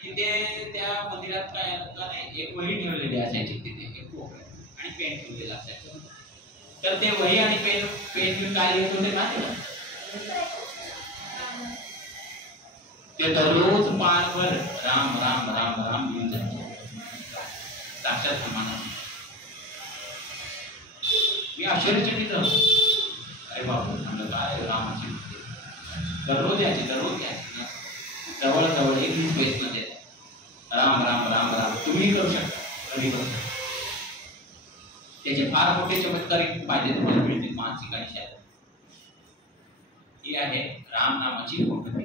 तिथे त्या मंदिरात काय नाही, एक वही ठेवलेली असायची तिथे, एक कोपऱ्यात, आणि पेन ठेवलेला असायचं. तर ते वही आणि पेन काय लिहित होते माहिती ना, ते दररोज पानवर राम राम राम राम लिहून जायचे. साक्षात हनुमान. मी आश्चर्यचकित झालो. अरे बाबा, म्हणलं काय रामाची दररोज यायची जवळ 21 पेज मध्ये राम राम राम राम. तुम्ही करू शकता, कधी करू शकता. त्याचे फार मोठे चमत्कारिक फायदे तुम्हाला मिळतील मानसिक आणि शारीरिक. ही आहे राम नामाची मोठी.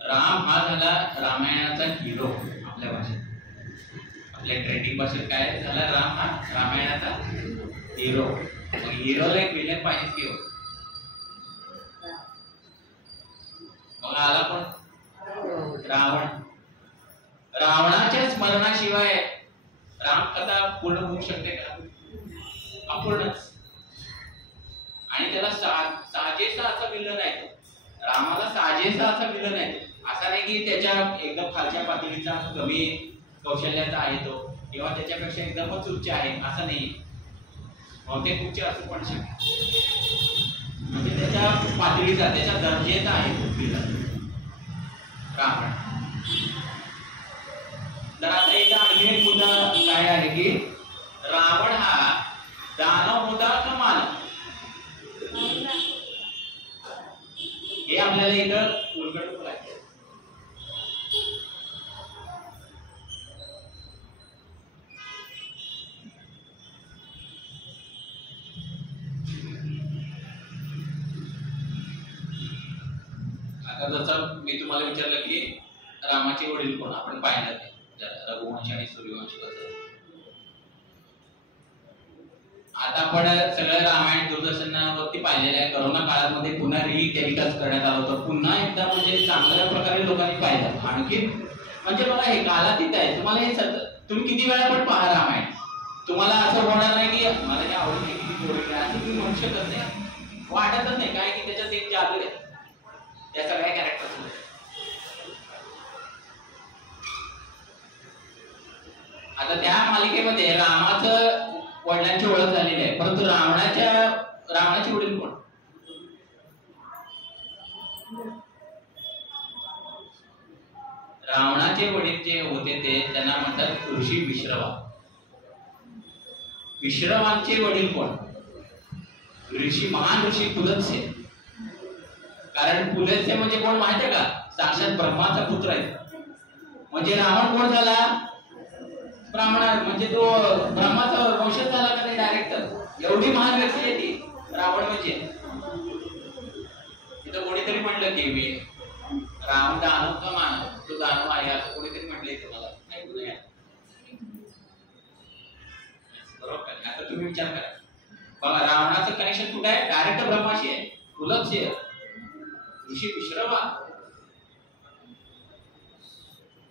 राम हा झाला रामायणाचा हिरो. आपल्या भाषेत, आपल्या ट्रेंडिंग भाषेत काय झाला, राम हा रामायणाचा हिरो. मग हिरोला एक विलन पाहिजे की हो. मग आला कोण, रावण. रावणाच्या स्मरणाशिवाय रामकथा पूर्ण होऊ शकते का, अपूर्णच. आणि त्याला साजेसा असा विलन आहे, रामाला साजेसा असा विलन आहे. असा नाही की त्याच्या एकदम खालच्या पातळीचा, कमी कौशल्याचा आहे तो, किंवा त्याच्यापेक्षा एकदमच उच्च आहे, असं नाही. बहुतेक उच्च असं पण शक्य, म्हणजे त्याच्या पातळीचा, त्याच्या दर्जेचा आहे तो विलन रावण. तर आता इथं आणखी एक मुद्दा काय आहे की रावण हा दानव होता का मानव, हे आपल्याला इथं उलगडून बोलायचं. आता जसं मी तुम्हाला विचारलं की रामाचे वडील कोण, आपण पाहिलं ते रघुवंश आणि सूर्यवंश कसं. आता आपण सगळं रामायण दूरदर्शनावरती पाहिलेलं आहे. करोना काळामध्ये पुन्हा टेलिकास्ट करण्यात आलं होतं. पुन्हा एकदा म्हणजे चांगल्या प्रकारे लोकांनी पाहिलं. आणखी म्हणजे बघा, हे कालातीत आहे. तुम्हाला हे तुम्ही किती वेळा पण पहा रामायण, तुम्हाला असं होणार नाही की मला हे आवडत नाही, किती बोलले असं तुम्ही म्हणू शकत नाही, वाटतच नाही. काय की त्याच्यात एक जादू आहे त्या सगळ्या कॅरेक्टर. आता त्या मालिकेमध्ये रामाचं वडिलांची ओळख झालेली आहे, परंतु रावणाचे वडील कोण, रावणाचे वडील जे होते ते त्यांना म्हणतात ऋषी विश्रवा. विश्रवांचे वडील कोण, ऋषी, महान ऋषी पुलत्स्य. कारण पुलत्स्य म्हणजे कोण माहिती आहे का, साक्षात ब्रह्माचा पुत्र आहे. म्हणजे रावण कोण झाला, ब्राह्मण, म्हणजे तो ब्रह्माचा वंशज झाला का नाही डायरेक्ट. एवढी महान व्यक्ती आहे ती रावण. म्हणजे तिथं कोणीतरी म्हणलं की मी राम दानव का मानव, तो दानव आहे असं कोणीतरी म्हटलंय तुम्हाला, ऐकू नये बरोबर. आता तुम्ही विचार करा बघा, रावणाचं कनेक्शन कुठे आहे, डायरेक्ट ब्रह्माशी आहे. पुलत्स्य, ऋषी विश्रवा,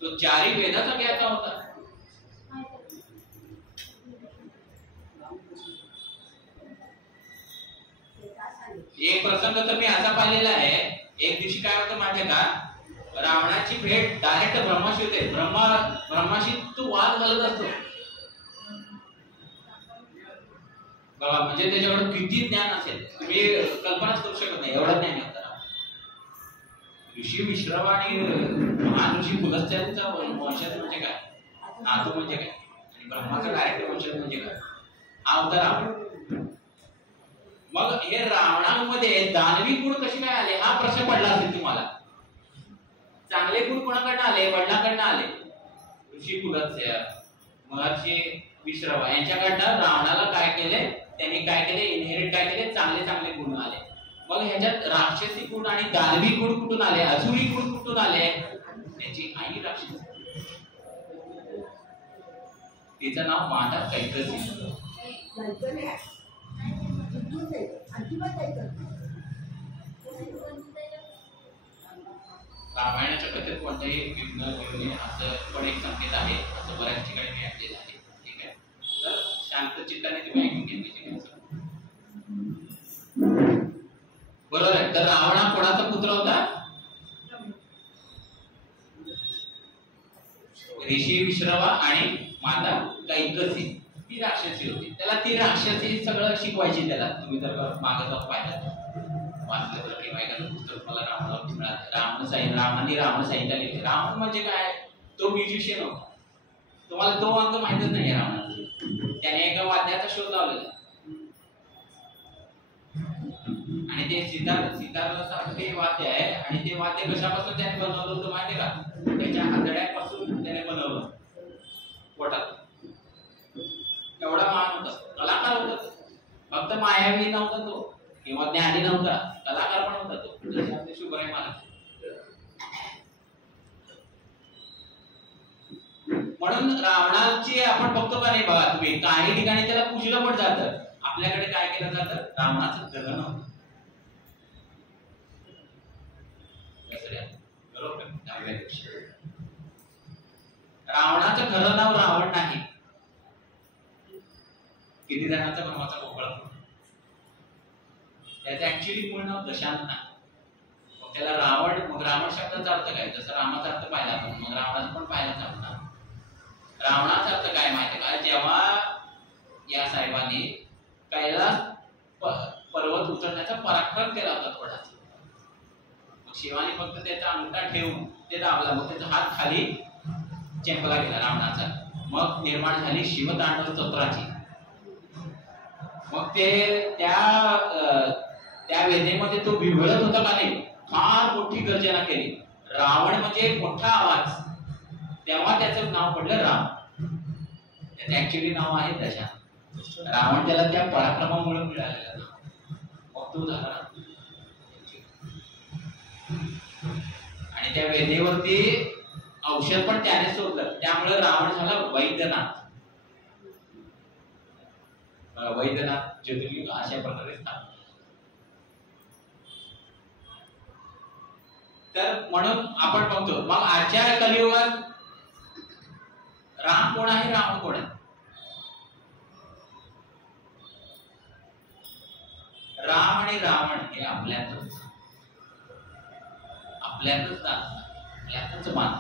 तो चारी वेदाचा ज्ञाता होता. एक प्रसंग तर मी असा पाहिलेला आहे. एक दिवशी काय होतं माहितीये का, रावणाची भेट डायरेक्ट ब्रह्माशी होते. ब्रह्माशी तो वाद घालत असतो बघा. म्हणजे त्याच्याकडे किती ज्ञान असेल तुम्ही कल्पनाच करू शकत नाही, एवढं ज्ञान होतं. ऋषी विश्रवा आणि महान ऋषी पुलत्स्यांचा वंशज म्हणजे काय, नातू म्हणजे काय, आणि ब्रह्माचा डायरेक्ट वंशज म्हणजे काय, हा होता रावण. मग हे रावणामध्ये दानवी गुण कसे काय आले, हा प्रश्न पडला असेल तुम्हाला. चांगले गुण कोणाकडनं आले, वडिलांकडनं आले. ऋषी पुलत्स्य, महर्षी विश्रवा यांच्याकडनं रावणाला काय केले, त्यांनी काय केले, इनहेरिट काय केले, चांगले चांगले गुण आले. मग ह्याच्यात राक्षसी गुण आणि दानवी गुण कुठून आले, असुरी गुण कुठून आले, त्याची आई राक्षसी, तिचं नाव माता कैकसी. रामायणाच्या कथेत कोणताही विघ्न घेऊ नये असं पण एक संकेत आहे, असं बऱ्याच ठिकाणी मी ऐकलेलं आहे. ठीक आहे. तर शांत चित्ताने तुम्ही ऐकून घेतली. बरोबर आहे. तर रावण हा कोणाचा पुत्र होता? ऋषी विश्रवा आणि माता कैकसी, ती राक्षसी होती. त्याला ती राक्षसी सगळं शिकवायची. त्याला तुम्ही जर मागे जाऊन पाहिलं वाचलं तर किंवा एखादं पुस्तक मला रावणावरती मिळालं, रावणाने रावण संहिता लिहिली. रावण म्हणजे काय? तो म्युझिशियन होता. तुम्हाला तो अंग माहितच नाही रावणाचा. त्याने एका वाद्याचा शोध लावलेला आणि ते सितार ते वाद्य आहे. आणि ते वाद्य कशापासून त्याने बनवलं होतं माहितीये का? त्याच्या आतड्यापासून त्याने बनवलं पोटात. एवढा महान होता, कलाकार होता. फक्त मायावी नव्हता तो किंवा ज्ञानी नव्हता, कलाकार पण होता तो. जसे आपले शुभराय महाराज. म्हणून रावणाची आपण बघतो का नाही बघा तुम्ही, काही ठिकाणी त्याला पूजलं पण जातं. आपल्याकडे काय केलं जातं? रावणाचं दहन होतं. रावणाचं खरं नाव रावण नाही. किती जणांचा ब्रह्माचा गोकळ. त्याचं ऍक्च्युअली मूळ नाव दशांत नाही. मग त्याला रावण, मग रावण शब्दाचा अर्थ काय? जसं रामाचा अर्थ पाहिला आपण, मग रावणाचा पण पाहिलाच आपण. रावणाचा अर्थ काय माहिती का? जेव्हा या साहेबांनी कैलास पर्वत उचलण्याचा पराक्रम केला होता थोडासा, मग शिवाने फक्त त्याचा अंगठा ठेवून ते दाबला. मग त्याचा हात खाली चेपला गेला रावणाचा. मग निर्माण झाली शिवतांडव स्तोत्राची. मग ते त्या वेदनेमध्ये तो विव्हळत होता का नाही, फार मोठी गर्जना केली. रावण म्हणजे मोठा आवाज. तेव्हा त्याचं नाव पडलं राम. त्याचं ऍक्च्युअली नाव आहे दशा. रावण त्याला त्या पराक्रमामुळे मिळालेलं नाव. मग तो झाला. आणि त्या वेदेवरती औषध पण त्याने शोधलं, त्यामुळे रावण झाला वैद्यनाथ. वैद्यनाथ ज्योतिर्लिंग अशा प्रकारे स्थापन. तर म्हणून आपण बघतो. मग आजच्या कलियुगात राम कोण आहे, रावण कोण आहे? राम आणि रावण हे आपल्यातच मान.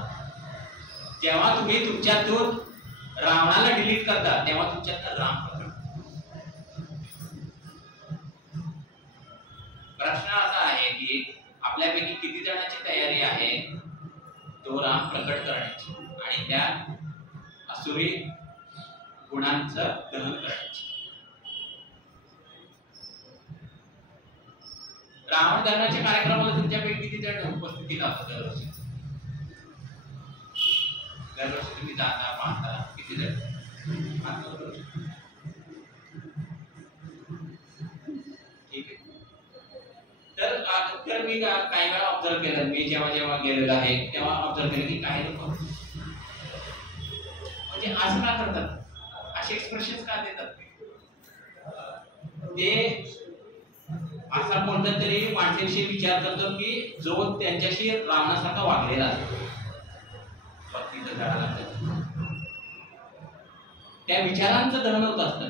जेव्हा तुम्ही तुमच्यातून रावणाला डिलीट करता तेव्हा तुमच्यात राम प्रकट. प्रश्न असा आहे की आपल्यापैकी किती जणांची तयारी आहे तो राम प्रकट करण्याची आणि त्या असुरी गुणांचं दहन करण्याची. रावण दहनाच्या कार्यक्रमाला तुमच्यापैकी किती जण उपस्थिती लावतात दरवर्षी? दरवर्षी तुम्ही जाता पाहता किती जण? ठीक आहे. तर मी काही वेळा ऑब्झर्व केलं. मी जेव्हा गेलेलो आहे तेव्हा ऑब्झर्व केलं की काही लोक म्हणजे असं का करतात, असे एक्सप्रेशन का देतात? ते असा कोणता तरी माणसाविषयी विचार करतो की जो त्यांच्याशी रावणासारखा वागलेला असतो. त्या विचारांचं दहन होत असतं,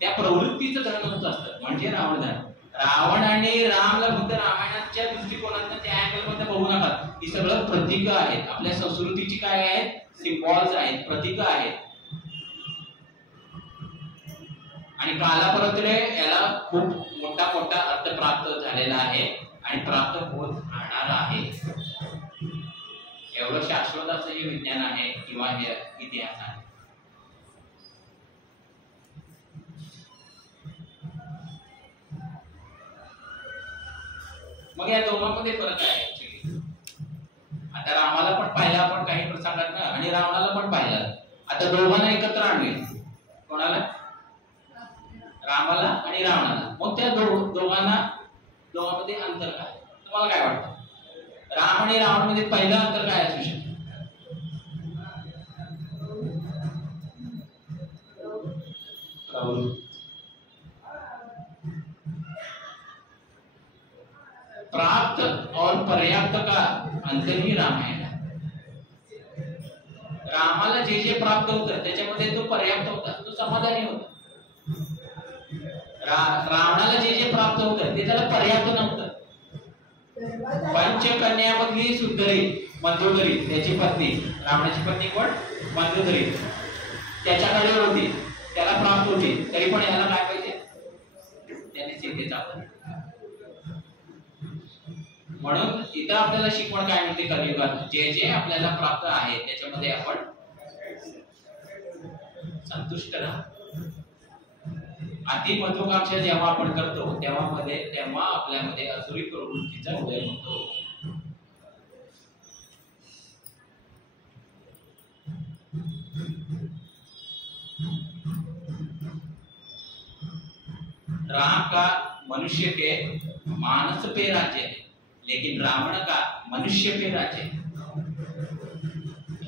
त्या प्रवृत्तीचं दहन होत असतं, म्हणजे रावण दहन. रावण आणि रामला फक्त रामायणाच्या दृष्टिकोनातून त्या अँगल मध्ये बघू नका. ही सगळं प्रतीक आहेत. आपल्या संस्कृतीची काय आहेत? सिम्बॉल्स आहेत, प्रतीक आहेत. आणि कालापरत्वे याला खूप मोठा अर्थ प्राप्त झालेला आहे आणि प्राप्त होत राहणार आहे. एवढं शाश्वत असं हे विज्ञान आहे किंवा हे इतिहास आहे. मग या दोघांमध्ये फरक आहे ऍक्च्युअली. आता रामाला पण पाहिलं आपण काही प्रसंगात ना, आणि रावणाला पण पाहिलं. आता दोघांना एकत्र आणले. कोणाला? रामाला आणि रावणाला. मग त्या दोघांमध्ये अंतर काय? तुम्हाला काय वाटतं? राम आणि रावण मध्ये पहिलं अंतर काय असू शकतं? प्राप्त और पर्याप्त का अंतर ही रामायण है. रामाला जे प्राप्त होतं त्याच्यामध्ये तो पर्याप्त होता, तो समाधानी होता. रावणाला जे जे प्राप्त होतं ते त्याला पर्याप्त नव्हतं. पंचकन्यामधली सुंदरी मंदोदरी त्याची पत्नी, रावणाची पत्नी कोण? मंदोदरी, त्याच्याकडे होती, त्याला प्राप्त होती, तरी पण याला काय पाहिजे? त्याने सीतेचा अपहरण. म्हणून इथं आपल्याला शिकवण काय मिळते कलियुगात? जे जे आपल्याला प्राप्त आहे त्याच्यामध्ये आपण संतुष्ट राहा. अति महत्वाकांक्षा जेव्हा आपण करतो तेव्हा आपल्यामध्ये असुरी प्रवृत्तीचा उदय होतो. राम का मनुष्य के मानस पे राज्य है, लेकिन रावण का मनुष्य पे राज्य है.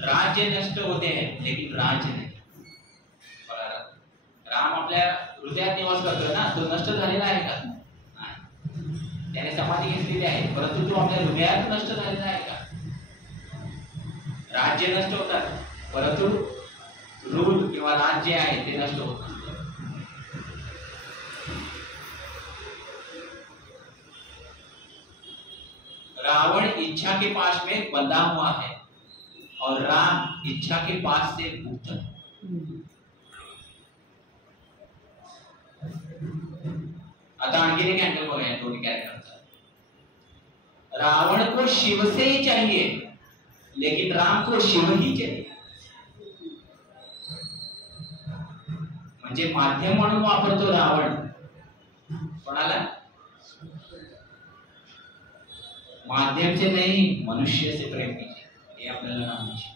राज्य नष्ट होते हैं लेकिन राज्य नहीं. राम आपल्या हृदयात निवास करतोय ना, तो नष्ट झालेला आहे का? नाही, त्याने समाधी घेतलेली आहे, परंतु तो आपल्या हृदयात नष्ट झालेला आहे का? राज्य नष्ट होतात, परंतु रूल किंवा राज्य आहे ते नष्ट होत नाही. रावण इच्छा के पास में बंधा हुआ है और राम इच्छा के पास से मुक्त है. आता आणखी एक अँगल बघूया दोन्ही कॅरेक्टरचा. रावण को शिव से ही चाहिए लेकिन राम को शिव ही चाहिए. म्हणजे माध्यम म्हणून वापरतो रावण कोणाला? माध्यम से नहीं, मनुष्य से प्रेम कीजिए. हे आपल्याला रामाची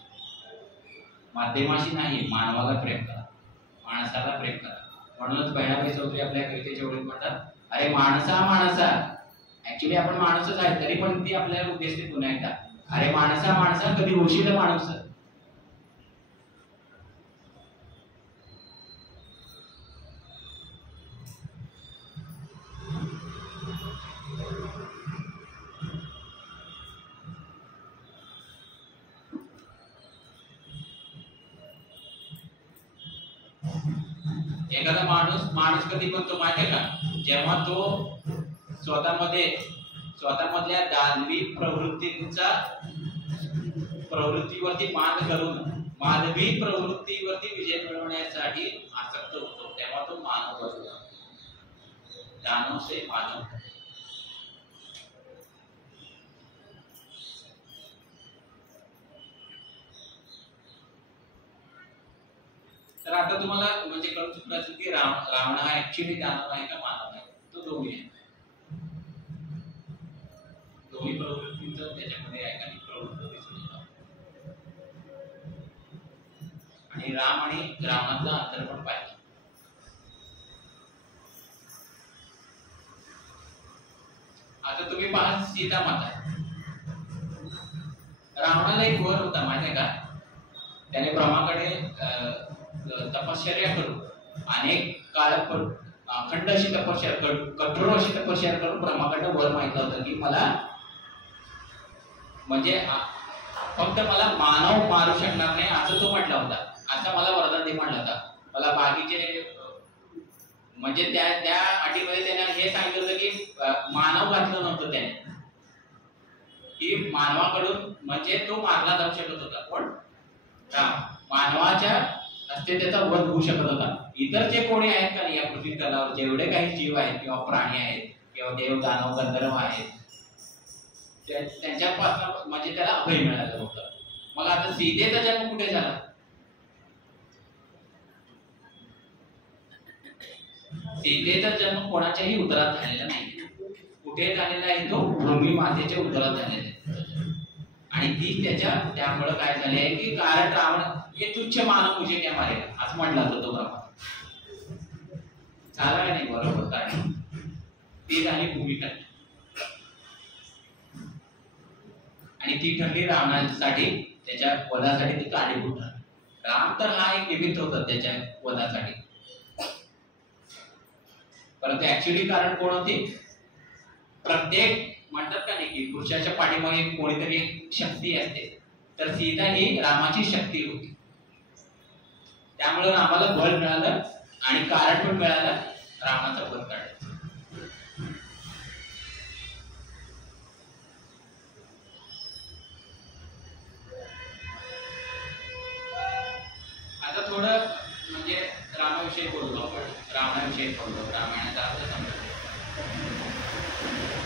माध्यमाशी नाही, मानवाला प्रेम करा, माणसाला प्रेम करा. म्हणूनच बहिणाबाई चौधरी आपल्या कवितेच्या ओळीत म्हणतात, अरे माणसा ऍक्च्युली आपण माणूसच आहे, तरी पण ती आपल्याला उद्देशते पुन्हा एकदा, अरे माणसा कधी होशील माणूस. एखादा माणूस कधी बनतो माहितीये का? जेव्हा तो स्वतःमधल्या दानवी प्रवृत्तीवरती मात करून मानवी प्रवृत्तीवरती विजय मिळवण्यासाठी आसक्त होतो, तेव्हा तो मानव बनतो. दानव से मानव. तर आता तुम्हाला म्हणजे कळू चुकलं असेल की रावण हा ऍक्च्युअली दानव आहे का मानव आहे? तो दोन्ही आहे. दोन्ही प्रवृत्तीचं त्याच्यामध्ये एकाने प्रवृत्त दिसून येतात. आणि राम आणि रावणातलं अंतर पण पाहिजे. आता तुम्ही पहा सीता माता. रावणाला एक वर होता माहिती का? त्याने ब्रह्माकडे तपश्चर्या करून अनेक काळ अखंड अशी तपश्चर्या कठोर अशी तपश्चर्या करून ब्रह्माकडे वर मागितलं होतं की मला म्हणजे फक्त मला मानव मारू शकणार नाही असं तो म्हटला होता. असा मला वरदान दे म्हटला होता. मला बाकीचे म्हणजे त्या अटीमध्ये त्याने हे सांगितलं होतं की मानव घातलं नव्हतं त्याने, की मानवाकडून म्हणजे तो मारला जाऊ शकत होता. कोण? राम. मानवाच्या हस्ते त्याचा वध होऊ शकत होता. इतर जे कोणी आहेत का या पृथ्वी तलावर जेवढे काही जीव आहेत किंवा प्राणी आहेत किंवा देव दानव गंधर्व आहेत त्यांच्यापासून म्हणजे त्याला अभय मिळालं होतं. मग आता सीतेचा जन्म कुठे झाला? सीतेचा जन्म कोणाच्याही उदरात झालेला नाही. कुठे झालेला आहे? तो भूमी मातेच्या उदरात झालेला आहे. आणि ती त्यामुळे काय झाले आहे की कारण रावण हे तुच्छ मानव मुझे क्या मारेगा असं म्हटलं होतं तो ब्रह्मा. झाला नाही बरोबर. कारण ती झाली भूमिका आणि ती ठरली रावणासाठी त्याच्या वधासाठी ती कारणीभूत ठरली. राम तर हा एक निमित्त होता त्याच्या वधासाठी, परंतु ऍक्च्युअली कारण कोण होते? प्रत्येक म्हणतात का नाही की पुरुषाच्या पाठीमागे कोणीतरी एक शक्ती असते, तर सीता ही रामाची शक्ती होती. त्यामुळे रामाला बळ मिळालं आणि कारण पण मिळालं रामाचा वध काढायचा. आता थोडं म्हणजे रामाविषयी बोललो आपण, रामाविषयी बोललो, रामायणाचा अर्थ समजतो.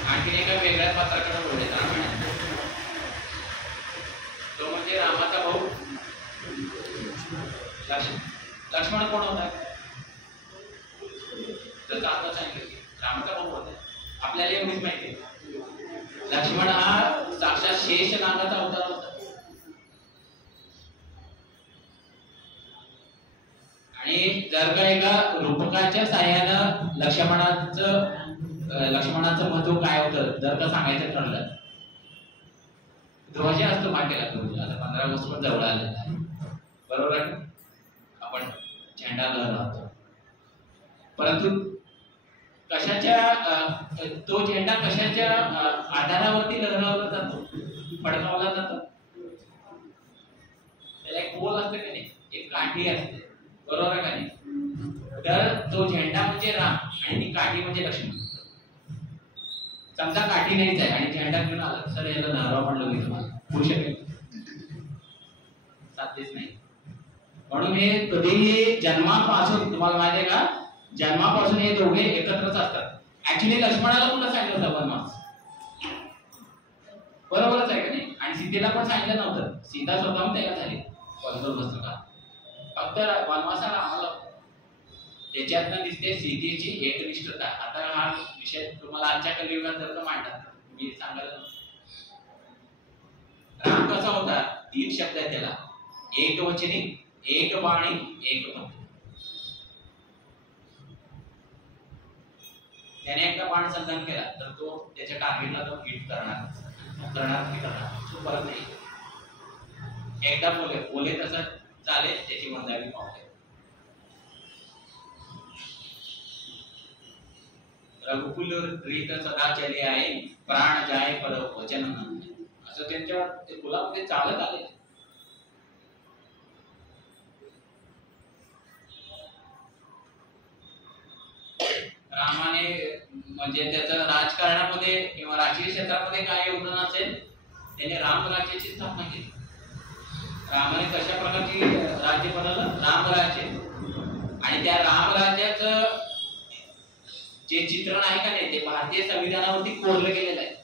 आणखी एका वेगळ्या पात्राकडे बोलले रामायणात, तो म्हणजे रामाचा भाऊ लक्ष्मण. कोण होता? जसं आता सांगितलं की रामाचा भाऊ होता. आपल्याला एवढीच माहिती आहे, लक्ष्मण हा साक्षात शेष नागाचा अवतार होता. आणि जर का एका रूपकाच्या साह्यानं लक्ष्मणाचं महत्व काय होतं जर का सांगायचं ठरलं, ध्वज असतो मागेला. आता 15 ऑगस्ट पण जवळ आलेला आहे, बरोबर आहे. आपण झेंडा लहरावतो, परंतु तो झेंडा कशाच्या आधारावरती लहरावला जातो, फडकावला जातो? त्याला एक पोल असते का नाही, एक काठी असते, बरोबर का नाही? तर तो झेंडा म्हणजे राम आणि ती काठी म्हणजे लक्ष्मण. समजा काठी नाहीच आहे आणि झेंडा घेऊन आला, सर याला लहराव म्हणलं मी तुम्हाला, होऊ शकेल? साध्यच नाही. म्हणून हे कधीही जन्मापासून, तुम्हाला माहिती आहे का, जन्मापासून हे दोघे एकत्रच असतात. ऍक्च्युली लक्ष्मणाला पण सांगितलं होतं वनवास, बरोबरच आहे का नाही? आणि सीतेला पण सांगितलं नव्हतं, सीता स्वतःहून तयार झाली बसतो का, फक्त वनवासाला आम्हाला. त्याच्यातनं दिसते सीतेची एकनिष्ठता. आता हा विषय तुम्हाला आजच्या कलियुगात जर का मांडतात, मी सांगायला, राम कसा होता? 3 शब्द आहे त्याला, एक वचनी, एक बाणी, एक पंक्ती. त्याने एकदा बाण संधान केला तर तो त्याच्या टार्गेटला तो हिट करणार, तो परत नाही. एकदा बोले तसं चालेल, त्याची मंदावी पावते. रघुकुल रीत सदा चले आहे, प्राण जाय पर वचन नाही. असं त्यांच्या कुलामध्ये चालत आले. रामाने म्हणजे त्याचं राजकारणामध्ये किंवा राजकीय क्षेत्रामध्ये काय योगदान असेल, त्याने रामराज्याची स्थापना केली. रामाने कशा प्रकारची राज्य बनवलं? रामराज्य. आणि त्या रामराज्याचं जे चित्रण आहे का नाही, ते भारतीय संविधानावरती कोरलं गेलेलं आहे.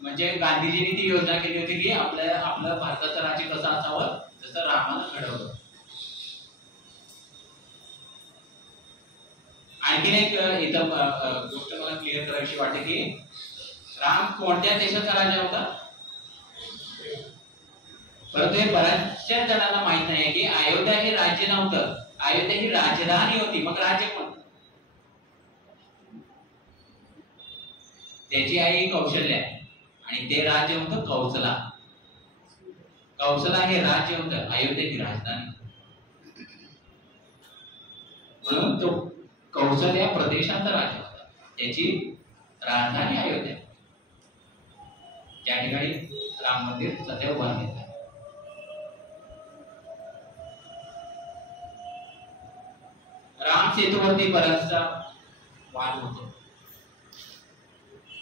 म्हणजे गांधीजींनी ती योजना केली होती की आपलं भारताचं राज्य कसं असावं, जसं रामानं घडवलं. आणखीन एक इथं गोष्ट मला क्लिअर करायची वाटते की राम कोणत्या देशाचा राजा होता, परंतु हे बऱ्याचशा जणांना माहित नाही की अयोध्या हे राज्य नव्हतं, अयोध्या ही राजधानी होती. मग राज्य कोण? त्याची आई कौशल्या आणि ते राज्य होतं कौसला. कौसला हे राज्य होतं, अयोध्या ही राजधानी. म्हणून तो कौशल्या प्रदेशाचा राजा होता, त्याची राजधानी अयोध्या. त्या ठिकाणी राम मंदिर सदैव बांधण्यात आले. राम सेतूवरती बराचसा वाद होतो.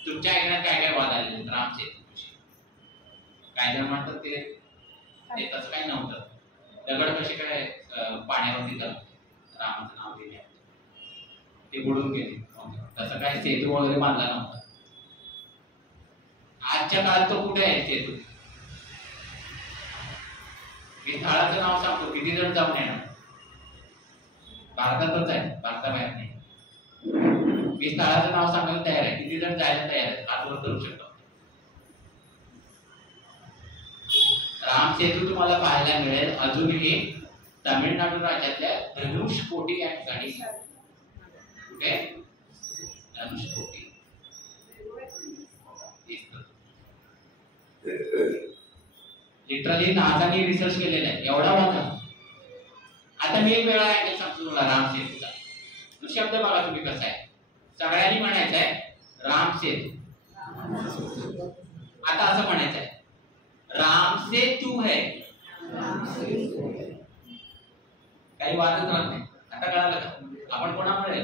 तुमच्या ऐकण्यात काय काय वाद आले राम सेतूविषयी? काय जण म्हणतात ते तसं काही नव्हतं, दगड कसे काय पाण्यावरती तरंगले, रामाचं नाव दिले ते बुडून गेले, तसं काय सेतू वगैरे बांधला नव्हता. आजच्या काळात तो कुठे आहे सेतू? मी स्थळाचं नाव सांगतो, किती जण जाऊन येणार? भारतातच आहे, भारताबाहेर नाही. मी स्थळाचं नाव सांगायला तयार आहे, किती जण जायला तयार आहेत? हातवर करू शकतो. राम सेतू तुम्हाला पाहायला मिळेल अजूनही तामिळनाडू राज्यातल्या धनुषकोटी या ठिकाणी. कुठे? धनुषकोटी. लिटरली नासाने रिसर्च केलेला आहे, एवढा मोठा. आता मी एक वेळा ऐकलं सांगतो तुला राम सेतूचा. तो शब्द बघा तुम्ही कसा आहे, सगळ्यांनी म्हणायचं आहे राम सेतू. आता असं म्हणायचं आहे राम से तू है, काही वादच राहत नाही. आता आता कळालं का आपण कोणामुळे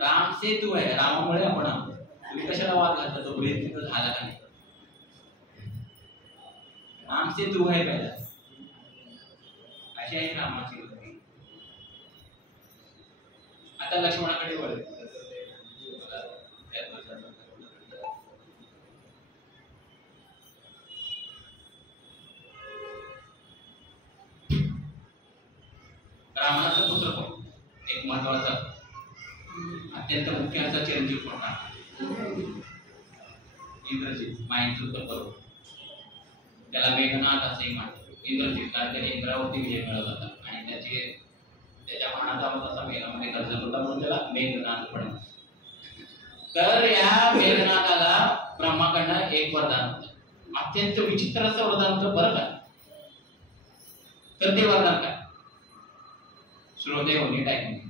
राम सेतू आहे, रामामुळे आपण आहोत. तुम्ही कशाला वाद घालता, तो ब्रेक तिथं झाला का नाही. राम सेतू आहे पहिला, अशी आहे रामाची वृत्ती. आता लक्ष्मणाकडे वळ. रावणाचा पुत्र कोण, एक महत्वाचा अत्यंत मुख्य असा चिरंजीव कोण आहे, इंद्रजित. मायेचं करू त्याला मेघनाथ असेही म्हणतात. इंद्रजित कारण त्याने इंद्रावरती विजय मिळवला होता आणि त्याच्या मनाचा असा मेघामध्ये गरजत होता म्हणून त्याला मेघनाथ पण. तर या मेघनाथाला ब्रह्माकडनं एक वरदान होतं, अत्यंत विचित्र असं वरदान होतं बरं का. तर ते वरदान काय, श्रोते हो नीट ऐकून.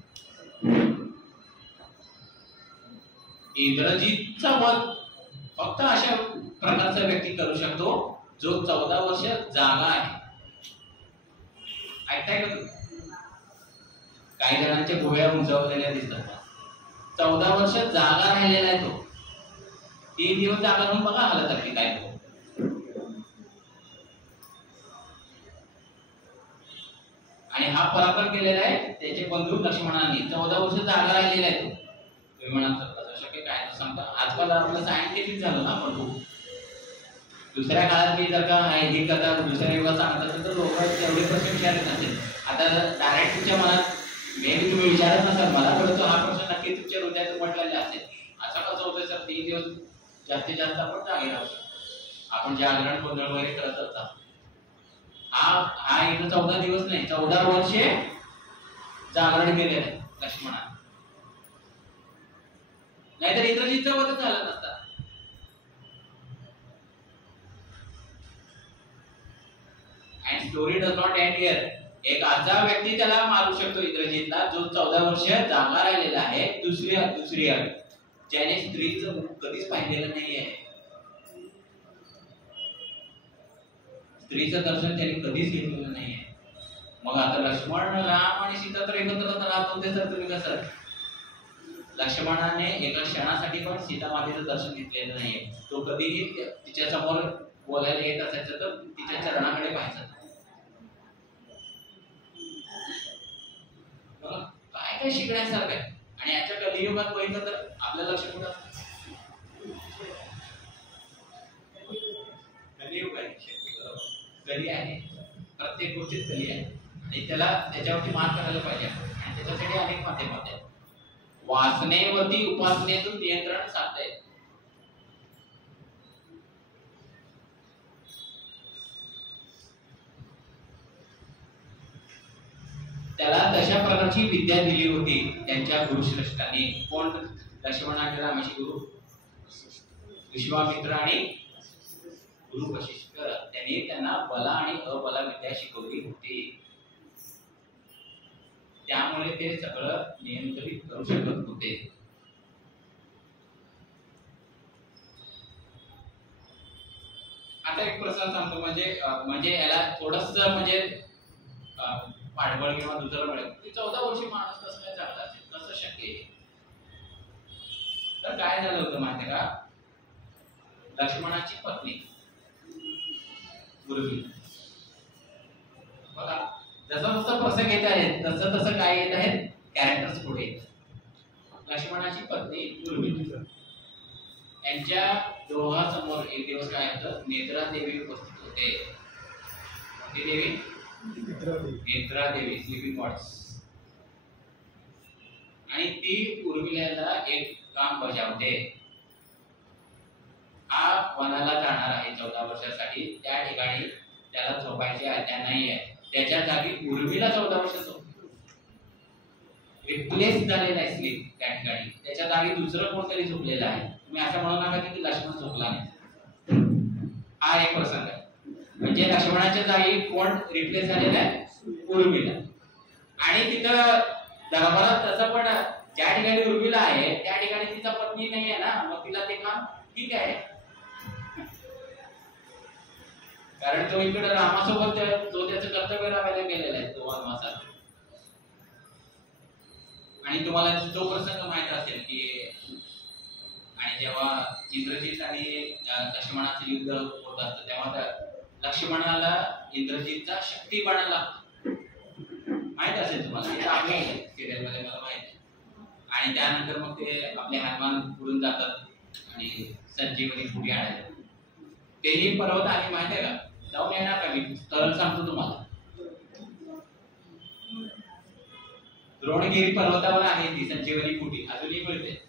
इंद्रजितचा वध फक्त अशा प्रकारचा व्यक्ती करू शकतो जो 14 वर्ष जागा आहे. ऐकताय का तुम्ही? काही जणांच्या भुवया उंचावलेल्या दिसतात. 14 वर्ष जागा राहिलेला आहे तो. 3 दिवस जागा राहून बघा हालत आपली काय तो. आणि हा पराक्रम केलेला आहे त्याचे बंधू लक्ष्मणाने. 14 वर्ष जागा राहिलेला आहे तो. तुम्ही म्हणाल कसं शक्य, काय तर सांगता. आजकाल आपलं सायंटिफिक झालं ना आपण खूप. दुसऱ्या काळात मी जर का हे कथा दुसऱ्या युगात सांगत असेल तर लोक तेवढे प्रश्न विचारत नसेल. आता डायरेक्ट तुमच्या मनात मे बी तुम्ही विचारत नसाल, मला कळतो हा प्रश्न नक्की तुमच्या हृदयात म्हटलेला असेल. असं कसं होतं सर 3 दिवस जास्तीत जास्त आपण जागे राहू शकतो, आपण जागरण गोंधळ वगैरे करत असतात. हा इथं 14 दिवस नाही, 14 वर्षे जागरण केलेलं आहे लक्ष्मणा. नाहीतर इंद्रजितचा वध झाला नसता. And story does not end here. एक असा व्यक्ती त्याला मारू शकतो इंद्रजितला जो 14 वर्ष जागा राहिलेला आहे. दुसरी ज्याने स्त्रीचं मुख कधीच पाहिलेलं नाहीये, स्त्रीचं दर्शन त्याने कधीच घेतलेलं नाहीये. मग आता लक्ष्मण, राम आणि सीता तर एकत्र राहत होते सर, तुम्ही कसं. लक्ष्मणाने एका क्षणासाठी पण सीता मातेचं दर्शन घेतलेलं नाहीये. तो कधीही तिच्या समोर बोलायला येत असायचं तर तिच्या चरणाकडे पाहायचं. काय काय शिकण्यासारखं आहे. आणि याच्या कलियुगात बघितलं तर आपलं लक्ष कुठं, कलियुग आहे. कली आहे, प्रत्येक गोष्टीत कली आहे आणि त्याच्यावरती मात करायला पाहिजे. आणि त्याच्यासाठी अनेक माध्यम आहेत. वासनेवरती उपासनेतून नियंत्रण साधता येते. त्याला तशा प्रकारची विद्या दिली होती त्यांच्या गुरुश्रेष्ठांनी. कोण? लक्ष्मणाचे रामाचे गुरु विश्वामित्र आणि गुरु वशिष्ठ. त्यांनी त्यांना बला आणि अबला विद्या शिकवली होती. त्यामुळे ते सगळं नियंत्रित करू शकत होते. आता एक प्रश्न सांगतो, म्हणजे याला थोडस म्हणजे पाठबळ किंवा दुसरं मिळेल. 14 वर्षी माणूस कसं काय जगला असेल, कसं शक्य आहे. तर काय झालं होतं माहिती का, लक्ष्मणाची पत्नी उर्मिला, बघा जसं जसं प्रसंग येत आहेत तसं तसं काय येत आहेत, कॅरेक्टर्स पुढे येत. लक्ष्मणाची पत्नी उर्मिला यांच्या डोहासमोर एक दिवस काय होतं, नेत्रा देवी उपस्थित होते. कोणती देवी? नेत्रा देवी, स्लीपिंग गॉड्स. आणि ती उर्मिलाला एक काम बजावते. हा वनाला जाणार आहे 14 वर्षासाठी. त्या ठिकाणी त्याला झोपायची आज्ञा नाही आहे. त्याच्या जागी उर्मिला 14 वर्ष झोपते. रिप्लेस झालेला आहे स्लीप त्या ठिकाणी. त्याच्या जागी दुसरं कोणतरी झोपलेलं आहे. तुम्ही असं म्हणू नका की लक्ष्मण झोपला नाही. हा एक प्रसंग आहे. म्हणजे लक्ष्मणाच्या जागी कोण रिप्लेस झालेला आहे? उर्मिला. आणि तिथं दरबारात तसं पण ज्या ठिकाणी उर्मिला आहे त्या ठिकाणी तिचा पत्नी नाही आहे ना, मग तिला ते काम ठीक आहे. कारण तो इकडे रामासोबत जो त्याचं कर्तव्य राहायला गेलेला आहे तो वनवासात. आणि तुम्हाला जो प्रसंग माहित असेल की आणि जेव्हा इंद्रजित आणि लक्ष्मणाचं युद्ध होत असतं तेव्हा लक्ष्मणाला इंद्रजितचा शक्ती बाण लागतो, माहित असेल तुम्हाला, हे आहे सिरियल मध्ये मला माहित आहे. आणि त्यानंतर मग ते आपले हनुमान पुढून जातात आणि संजीवनी पुढे आणायला. तेही पर्वत आहे माहित आहे का, जाऊन येणार का मी तर सांगतो तुम्हाला. द्रोणगिरी पर्वतावर आहे ती संजीवनी पुटी, अजूनही मिळते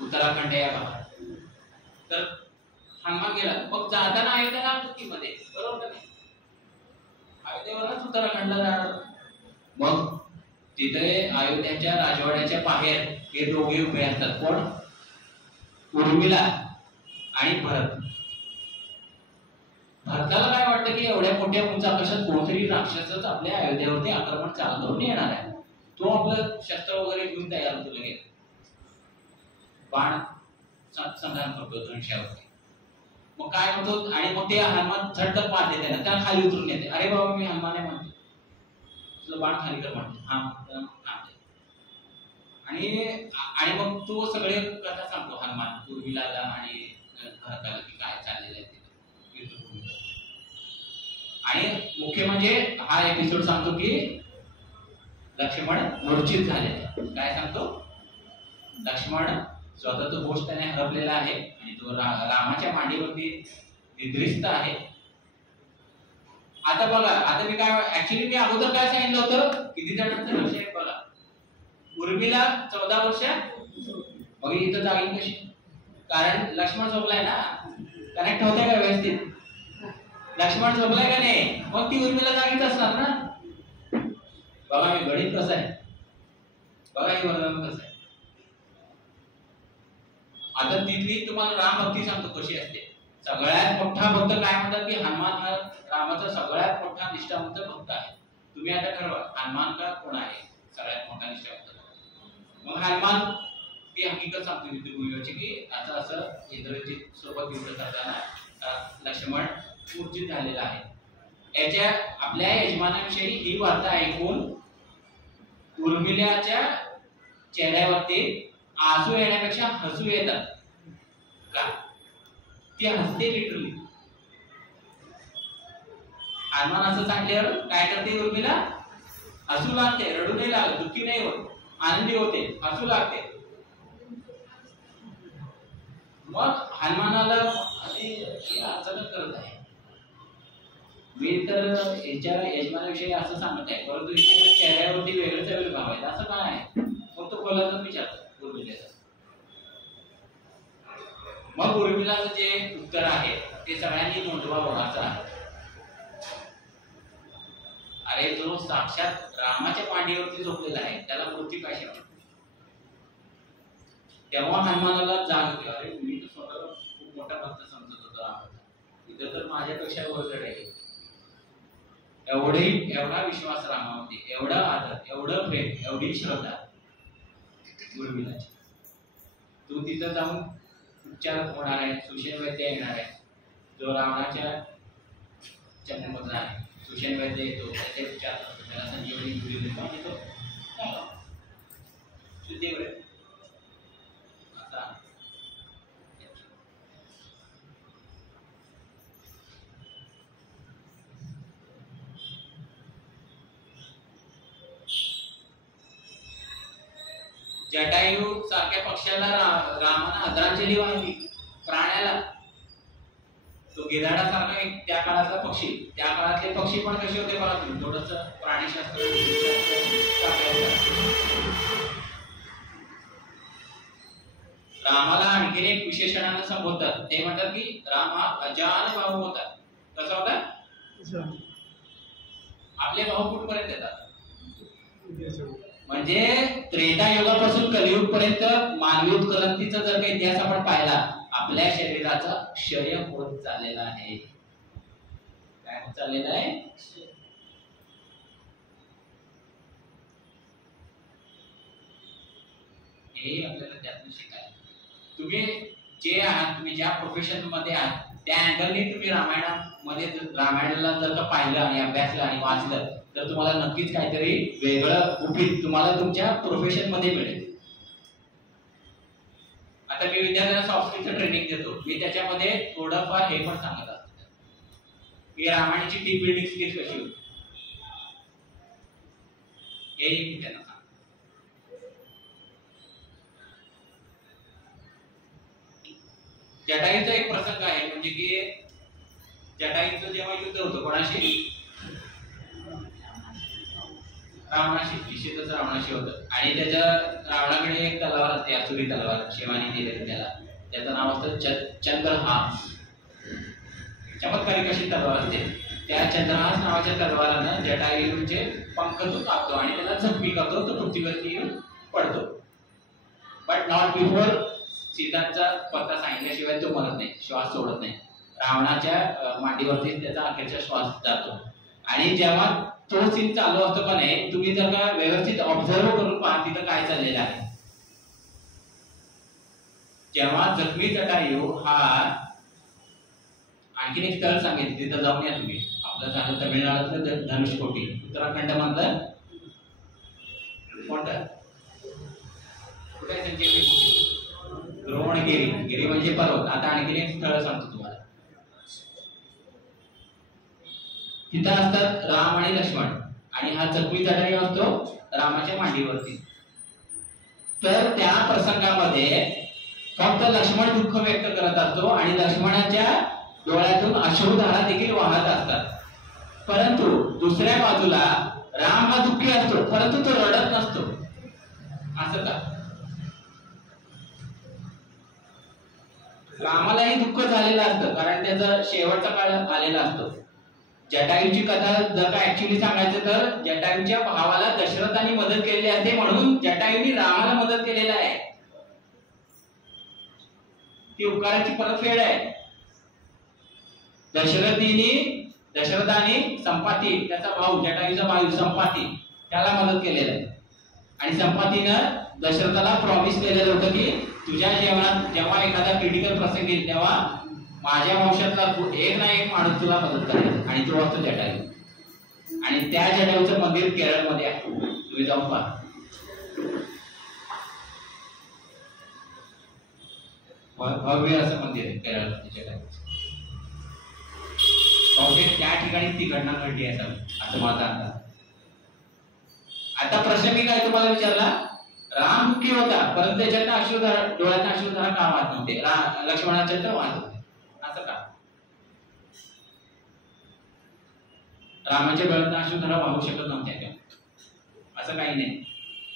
उत्तराखंड या भागात. तर हनुमान गेला, मग जाताना अयोध्येला मध्ये बरोबर नाही, अयोध्येवरच उत्तराखंडला जाणार. मग तिथे अयोध्याच्या राजवाड्याच्या बाहेर हे दोघे उभे असतात, कोण, उर्मिला आणि भरत. भरताला काय वाटतं की एवढ्या मोठ्या उंच आकाशात कोणतरी राक्षसच आपल्या अयोध्येवरती आक्रमण चालू करून येणार आहे. तो आपलं शस्त्र वगैरे घेऊन तयार होतो, लगेच बाण संधान करतो धनुष्यावरती. मग काय म्हणतो, आणि मग ते हनुमान झटकन बाण देते ना, त्याला खाली उतरून येते. अरे बाबा मी हनुमान आहे म्हणतो, तुझं बाण खाली कर म्हणतो. हा आणि मग तो सगळे कथा सांगतो हनुमान उर्मिलाला आणि भरताला की काय चाललेलं आहे तिथे. आणि मुख्य म्हणजे हा एपिसोड सांगतो की लक्ष्मण मूर्छित झालेला. काय सांगतो, लक्ष्मण स्वतःचं गोष्ट त्याने हरपलेला आहे आणि तो रामाच्या मांडीवरती निद्रिस्त आहे. आता बघा, आता मी काय ऍक्च्युली मी अगोदर काय सांगितलं होतं, किती जणांचं लक्ष आहे बघा. उर्मिला 14 वर्ष, मग इथं जागी कशी, कारण लक्ष्मण झोपलाय ना, कनेक्ट होते का व्यवस्थित, लक्ष्मण झोपलाय का नाही, मग ती उर्मिला जागीच असणार ना. बघा मी गणित कसं आहे, बघा हे वर्णन कसं आहे. आता तिथली तुम्हाला राम भक्ती सांगतो कशी असते. सगळ्यात मोठा भक्त काय म्हणतात की हनुमान हा रामाचा सगळ्यात मोठा निष्ठावंत भक्त आहे. तुम्ही आता ठरवा हनुमान का कोण आहे सगळ्यात मोठा निष्ठावंत. मग हनुमान ती हकीकत सांगतो युद्धभूमीवरची की असं असं इंद्रजित सोबत युद्ध करताना लक्ष्मण मूर्छित झालेला आहे. याच्या आपल्या यजमानाविषयी ही वार्ता ऐकून उर्मिलाच्या चेहऱ्यावरती आसू येण्यापेक्षा हसू येतात. का ती हसते लिटरली. हनुमान असं सांगल्यावर काय करते उर्मिला, हसू लागते, रडू नाही लागत, दुःखी नाही होत, आनंदी होते, हसू लागते. मग हनुमानाला अचानक करत आहे, मी तर याच्या यजमानाविषयी असं सांगत आहे परंतु याच्या चेहऱ्यावरती वेगळं भाव आहे, असं काय आहे. मग तो खोलातच विचारतो उर्मिलेचा. मग उर्मिलाचं जे उत्तर आहे ते सगळ्यांनी नोंदवावं असं आहे. अरे जो साक्षात रामाच्या पांडीवरती झोपलेला आहे त्याला मृत्यू काय शिकवतो. तेव्हा हनुमानाला जाग होते, अरे मी तर स्वतःला खूप मोठा भक्त समजत होता, इथं तर माझ्यापेक्षा वरचढ आहे. एवढा विश्वास रामावरती, एवढा आदर, एवढं प्रेम, एवढी श्रद्धा उर्मिलाची. तू तिथं जाऊन उपचार होणार आहे, सुषेण वैद्य येणार आहे, जो रावणाच्या जन्मपत्र आहे. सुषेण वैद्य येतो, त्याचे उपचार करतो, त्याला संजीवनी गुळी देतो आणि तो शुद्धीवर येतो. असा जटायू सारख्या पक्षाला रामानं आदरांजली वाहिली, प्राण्याला. तो गिधाडासारखा एक त्या काळातला पक्षी, त्या काळातले पक्षी पण कसे होते बघा तुम्ही, थोडस प्राणीशास्त्र रामाला आणखीन एक विशेषणानं संबोधतात, ते म्हणतात की राम हा अजान भाऊ होता. कसा होता, आपले भाऊ कुठपर्यंत येतात, म्हणजे त्रेता युगापासून कलियुग पर्यंत मानवी उत्क्रांतीचा जर काही इतिहास आपण पाहिला, आपल्या शरीराचा क्षय होत चाललेला आहे. काय होत चाललेला आहे, हे आपल्याला त्यातून शिकायला. तुम्ही जे आहात, तुम्ही ज्या प्रोफेशन मध्ये आहात त्या अँगलने तुम्ही रामायणाला जर का पाहिलं आणि अभ्यासलं आणि वाचलं तर तुम्हाला नक्कीच काहीतरी वेगळं उपयोग तुम्हाला तुमच्या प्रोफेशन मध्ये मिळेल. आता मी विद्यार्थ्यांना सॉफ्ट स्किलचं ट्रेनिंग देतो, मी त्याच्यामध्ये थोडंफार हे पण सांगत असतो की रामायणाची टीम बिल्डिंग स्किल कशी होती हे मी त्यांना सांगतो. जटायूचा एक प्रसंग आहे, म्हणजे की जटायूचं जेव्हा युद्ध होतं कोणाशी, रावणाशी, निश्चितच रावणाशी होतं. आणि त्याच्या रावणाकडे एक तलवार असते, असुरी तलवार, शिवानी दिलेली त्याला, त्याचं नाव असतं चंद्रहास. चमत्कारिक अशी तलवार असते. त्या चंद्रहास नावाच्या तलवारानं जटायूचे पंख तो कापतो आणि त्याला जखमी करतो, तो पृथ्वीवरती येऊन पडतो. बट नॉट बिफोर सीताचा पत्ता सांगितल्याशिवाय तो मरत नाही, श्वास सोडत नाही. रावणाच्या मांडीवरती त्याचा अखेरचा श्वास जातो. आणि जेव्हा तो सीन चालू असतो का नाही, तुम्ही जर का व्यवस्थित ऑब्झर्व करून पहा तिथं काय चाललेलं आहे. जेव्हा जखमी जटायू हा, आणखीन एक स्थळ सांगेल तिथं जाऊन या तुम्ही, आपलं झालं तमिळनाडूतलं धनुषकोटी, उत्तराखंड मधलं कोणतं कुठे आहे त्यांची द्रोणगिरी, गिरी म्हणजे पर्वत. आता आणखीन एक स्थळ सांगतो तुम्हाला. तिथं असतात राम आणि लक्ष्मण, आणि हा जखमी जटायू असतो रामाच्या मांडीवरती. तर त्या प्रसंगामध्ये फक्त लक्ष्मण दुःख व्यक्त करत असतो आणि लक्ष्मणाच्या डोळ्यातून अश्रुधारा देखील वाहत असतात. परंतु दुसऱ्या बाजूला राम हा दुःखी असतो, परंतु तो रडत नसतो. असं का? रामालाही दुःख झालेलं असतं, कारण त्याचा शेवटचा काळ आलेला असतो. जटायूची कथा जर का ऍक्च्युअली सांगायचं तर जटायूच्या भावाला दशरथाने मदत केलेली असते, म्हणून जटायूने रामाला मदत केलेला आहे. ती उपकाराची परतफेड आहे. दशरथाने संपाती, त्याचा भाऊ जटायूचा भाऊ संपाती, त्याला मदत केलेला आहे. आणि संपातीनं दशरथाला प्रॉमिस केलेलं होतं की तुझ्या जीवनात जेव्हा एखादा क्रिटिकल प्रसंग येईल तेव्हा माझ्या वंशातला एक ना एक माणूस तुला मदत करेल, आणि तो असतो जटायू. आणि त्या जटायूचं मंदिर केरळमध्ये आहे, तुम्ही जाऊन पहा. भव्य असं मंदिर आहे केरळमध्ये जटायूचं. त्या ठिकाणी ती घटना घडली आहे असं माझा अंदाज. आता प्रश्न मी काय तुम्हाला विचारला, राम दुःखी होता परंतु त्याच्यात अश्रुधारा, डोळ्यात अश्रुधारा का वाहत नव्हते, लक्ष्मणाच्या तर वाहत होते. असं का? रामाच्या डोळ्यात अश्रुधारा वाहू शकत नव्हत्या, असं काही नाही.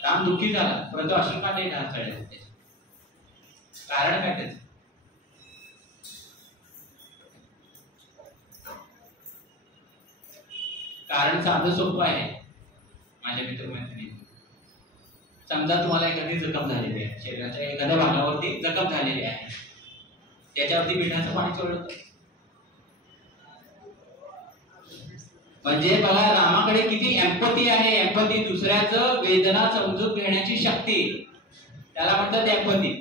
राम दुःखी झाला परंतु अश्रू का नाही ढासळले होते, कारण काय त्याचं? कारण साधं सोपं आहे माझ्या मित्रमैत्रिणी. समजा तुम्हाला एखादी जखम झालेली आहे, शरीराच्या एखाद्या भागावरती जखम झालेली आहे, त्याच्यावरती मिठाचं पाणी चोळलं, म्हणजे बघा रामाकडे किती एम्पथी आहे. एम्पथी, दुसऱ्याचं वेदना समजून घेण्याची शक्ती, त्याला म्हणतात एम्पथी.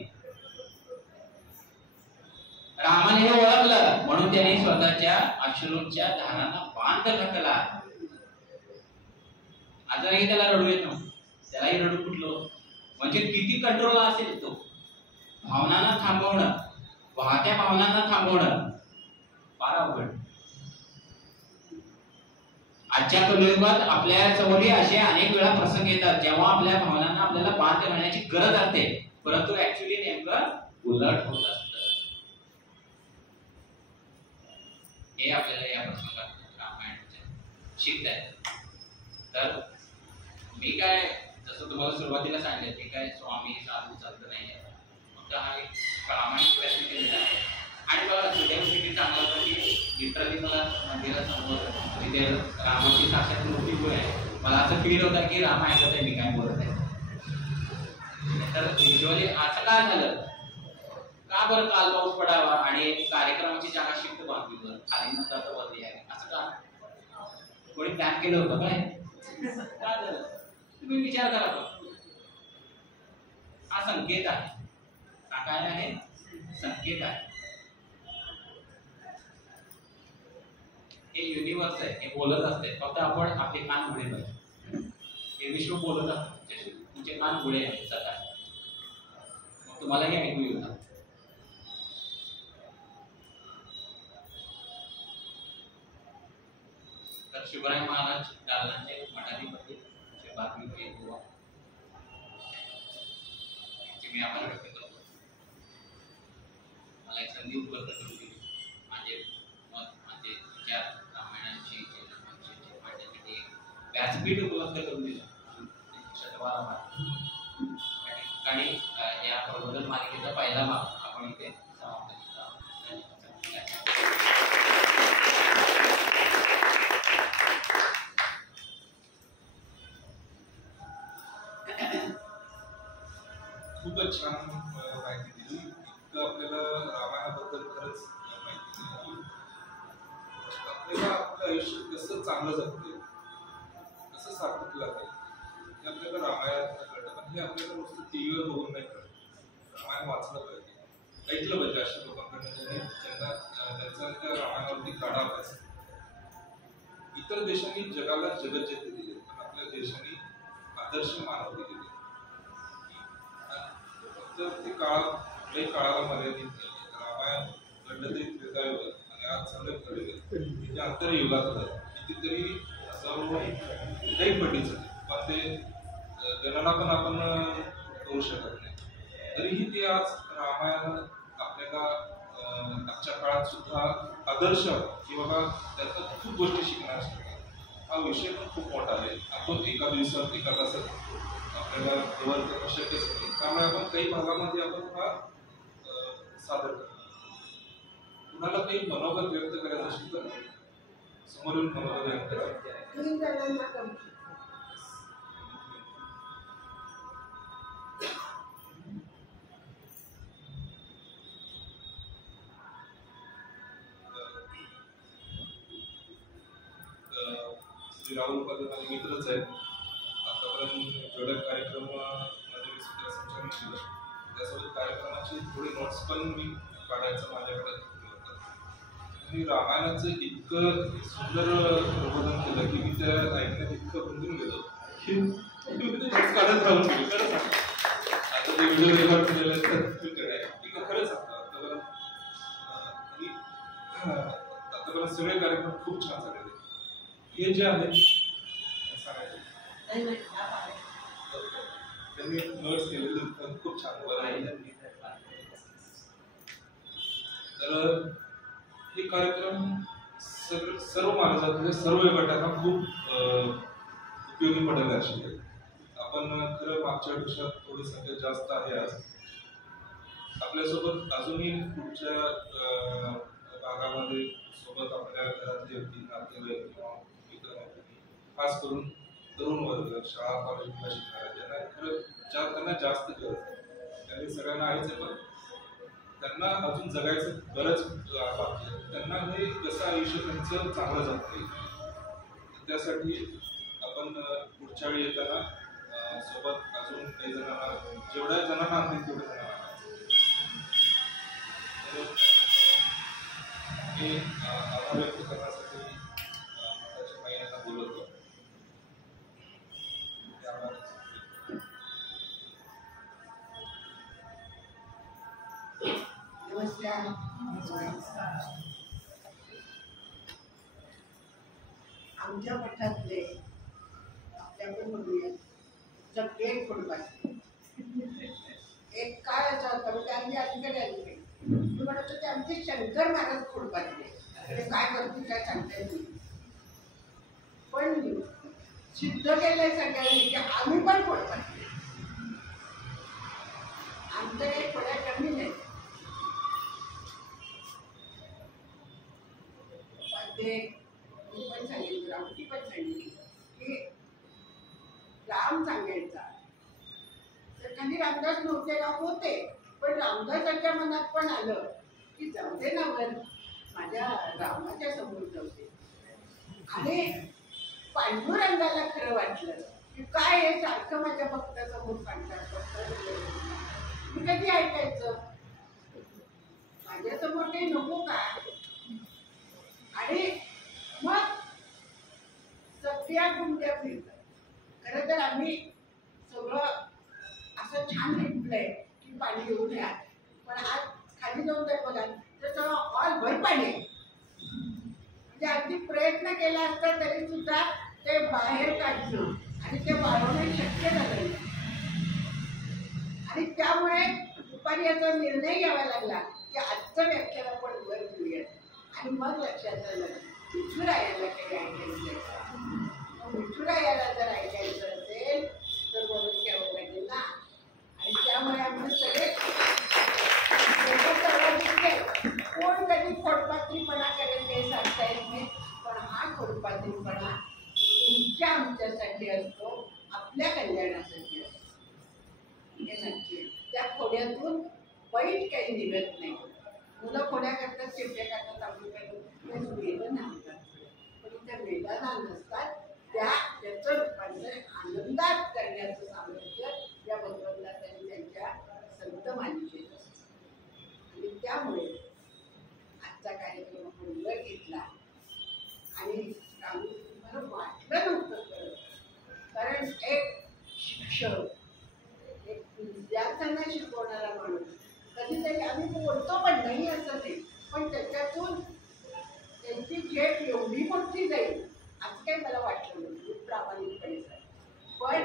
रामाने हे ओळखलं म्हणून त्याने स्वतःच्या अश्रूंच्या धारांना बांध घातला. आजही त्याला रडू येत नव्हतं, त्यालाही रडू कुठलं, म्हणजे किती कंट्रोल असेल तो. भावनांना थांबवणं, वाहत्या भावनांना थांबवणं फार अवघड. आजच्या कलियुगात आपल्या समोर असे अनेक वेळा प्रसंग येतात जेव्हा आपल्या भावनांना आपल्याला बांध घालण्याची गरज असते, परंतु ऍक्च्युअली नेमकं उलट होत असतं. हे आपल्याला या प्रसंगात रामायणाच्या शिकता येतं. तर मी काय, जसं तुम्हाला सुरुवातीला सांगितलं, मी काय स्वामी साधू चालत नाही, फक्त हा एक प्रामाणिक प्रयत्न केलेला आहे. आणि मला सुदैव किती चांगला होतं की लिटरली मला मंदिरासमोर तिथे रामाची साक्षात मूर्ती उभी आहे. मला असं फील होतं की राम ऐकत आहे मी काय बोलत आहे. तर युजली असं काय झालं का बरं, काल पाऊस पडावा आणि कार्यक्रमाची जागा शिफ्ट बांधली खाली न जाता वरती आहे, असं का कोणी प्लॅन केलं होतं काय? काय झालं तुम्ही विचार करा. हा संकेत आहे. हा काय आहे? संकेत आहे. हे युनिव्हर्स आहे, हे बोलत असते, फक्त आपण आपले कान उघडे पाहिजे. हे विश्व बोलत असते, तुमचे कान उघडे आहेत सकाळ, मग तुम्हालाही ऐकू येणार. तर शिवराय महाराज जालनाचे मठाधिपती बातमी गोवा मी आभार व्यक्त करतो. मला एक संधी उपलब्ध करून दिली, माझे मत, माझे विचार रामायणाची मांडण्यासाठी व्यासपीठ उपलब्ध करून दिलं. शतवार आभार. आणि या प्रबोधन मालिकेचा पहिला भाग आपण इथे समाप्त केला. खूपच छान माहिती दिली. इतकं आपल्याला रामायणाबद्दल खरंच माहिती दिली. आपल्याला आपलं आयुष्य कसं चांगलं जगतंय, कसं सार्थक लागेल हे आपल्याला रामायणात कळतं. पण हे आपल्याला नुसतं टीव्हीवर बघून नाही कळत. रामायण वाचलं पाहिजे, ऐकलं पाहिजे अशा लोकांकडनं ज्यांचा त्या रामायणावरती गाढा अभ्यास. इतर देशांनी जगाला जगज्जेते दिले, पण आपल्या देशांनी आदर्श मानव दिले. तर ते काळाला मर्यादित नाही. रामायण घडलं तरी त्रेतायुग आणि आज चांगलं घडलं म्हणजे आंतरयुगात कितीतरी सर्व काही पटीचं, पण ते गणना पण आपण करू शकत नाही. तरीही ते आज रामायण आपल्याला आजच्या काळात सुद्धा आदर्श की बाबा त्यातून खूप गोष्टी शिकणार असतात. हा विषय पण खूप मोठा आहे. आपण एका दिवसात एका तासात आपल्याला कव्हर करणं शक्यच नाही. त्यामुळे आपण काही भागामध्ये आपण हा सादर करतो. कुणाला काही मनोगत व्यक्त करायचं असेल तर समोरून मनोगत व्यक्त करा. श्री राहुल पद माझे मित्रच आहेत. आतापर्यंत जेवढे कार्यक्रम माझ्या संचालन केलं त्यासोबत कार्यक्रमाची थोडी नोट्स पण मी काढायचं माझ्याकडे होतं. मी रामायणाचं इतकं सुंदर प्रबोधन केलं की मी त्या ऐकण्यात इतकं गुंतून गेलो की नोट्स काढत राहून गेलो. खरं सांगतो, आता ते व्हिडिओ रेकॉर्ड केलेलं खरंच सांगतो. आतापर्यंत सगळे कार्यक्रम खूप छान झालेले. हे जे आहे त्यांनी नोट्स केलेले खूप छान बरं. तर हे कार्यक्रम सर्व महाराजांच्या सर्व गटांना खूप उपयोगी पडेल अशी. आपण खरं मागच्या पेक्षा थोडी संख्या जास्त आहे आज. आपल्यासोबत अजूनही पुढच्या भागामध्ये सोबत आपल्या घरातले व्यक्ती, नातेवाईक किंवा मित्रमैत्रिणी, खास करून तरुण वर्ग, शाळा कॉलेजला शिकणारे त्यांना जास्त गरज आहे. त्यांनी सगळ्यांना आहेच आहे, पण त्यांना अजून जगायचं बरंच बाकी आहे. त्यांना हे कसं आयुष्य त्यांचं चांगलं जगता येईल त्यासाठी आपण पुढच्या वेळी येताना सोबत अजून काही जणांना, जेवढ्या जणांना आणतील तेवढ्या जणांना मी आभार व्यक्त करण्यासाठी मठाच्या महिन्यांना बोलवतो. आमच्या मठातले आपल्याकडे म्हणूया सगळे फुटपाथ. एक काय असं होतं म्हणजे आमची अलीकडे आली मी म्हणत होते आमचे शंकर महाराज फुटपाथले, म्हणजे काय करतील काय सांगता येत नाही. पण सिद्ध केलंय सगळ्यांनी की आम्ही पण फुटपाथले. आमचं काही थोड्या कमी नाही. ते मी पण सांगितलं, रामची पण सांगितली की राम सांगायचा तर खाली रामदास नव्हते, राम होते, पण रामदासांच्या मनात पण आलं की जाऊ दे ना वर, माझ्या रामाच्या समोर जाऊ दे. आणि पांडुरंगाला खरं वाटलं की काय हे सारखं माझ्या भक्तासमोर सांगतात, मी कधी ऐकायचं, माझ्यासमोर काही नको का. आणि मग सगळ्या गुंड्या फिरतात. खरं तर आम्ही सगळं असं छान लिहिलंय की पाणी येऊन या, पण आज खाली जाऊन जर बघाल तर सगळं ऑल भर पाणी आहे. म्हणजे अगदी प्रयत्न केला असता तरी सुद्धा ते बाहेर काढणं आणि ते वाढवणं शक्य झालं नाही. आणि त्यामुळे दुपारी याचा निर्णय घ्यावा लागला की आजचं व्याख्यान आपण वर घेऊया. आणि मग लक्षात आलं विठुरायाला काही ऐकायचं, विठुरायाला जर ऐकायचं असेल तर वरून घ्यावं लागेल ना. आणि त्यामुळे आम्ही सगळे कोण कधी खोडपात्रीपणा करेल ते सांगता येत नाही, पण हा खोडपात्रीपणा तुमच्या आमच्यासाठी असतो, आपल्या कल्याणासाठी असतो. हे नक्की त्या खोड्यातून वाईट काही निघत नाही. मुलं खोड्या करतात, चिमट्या करतात, आपण करतात, वेदना होतात, पण त्या वेदना नसतात. त्याचं रूपांतर आनंदात करण्याचं सामर्थ्य या भगवंतांनी त्यांच्या संत मालिकेत असतं. आणि त्यामुळे आजचा कार्यक्रम आपण उलट घेतला आणि मला वाटलं नव्हतं करत. कारण एक शिक्षक, एक विद्यार्थ्यांना शिकवणारा माणूस, कधीतरी आम्ही बोलतो पण नाही असं नाही, पण त्याच्यातून त्यांची झेप एवढी मोठी जाईल असं काही मला वाटलं नव्हतं प्रामाणिकपणे. पण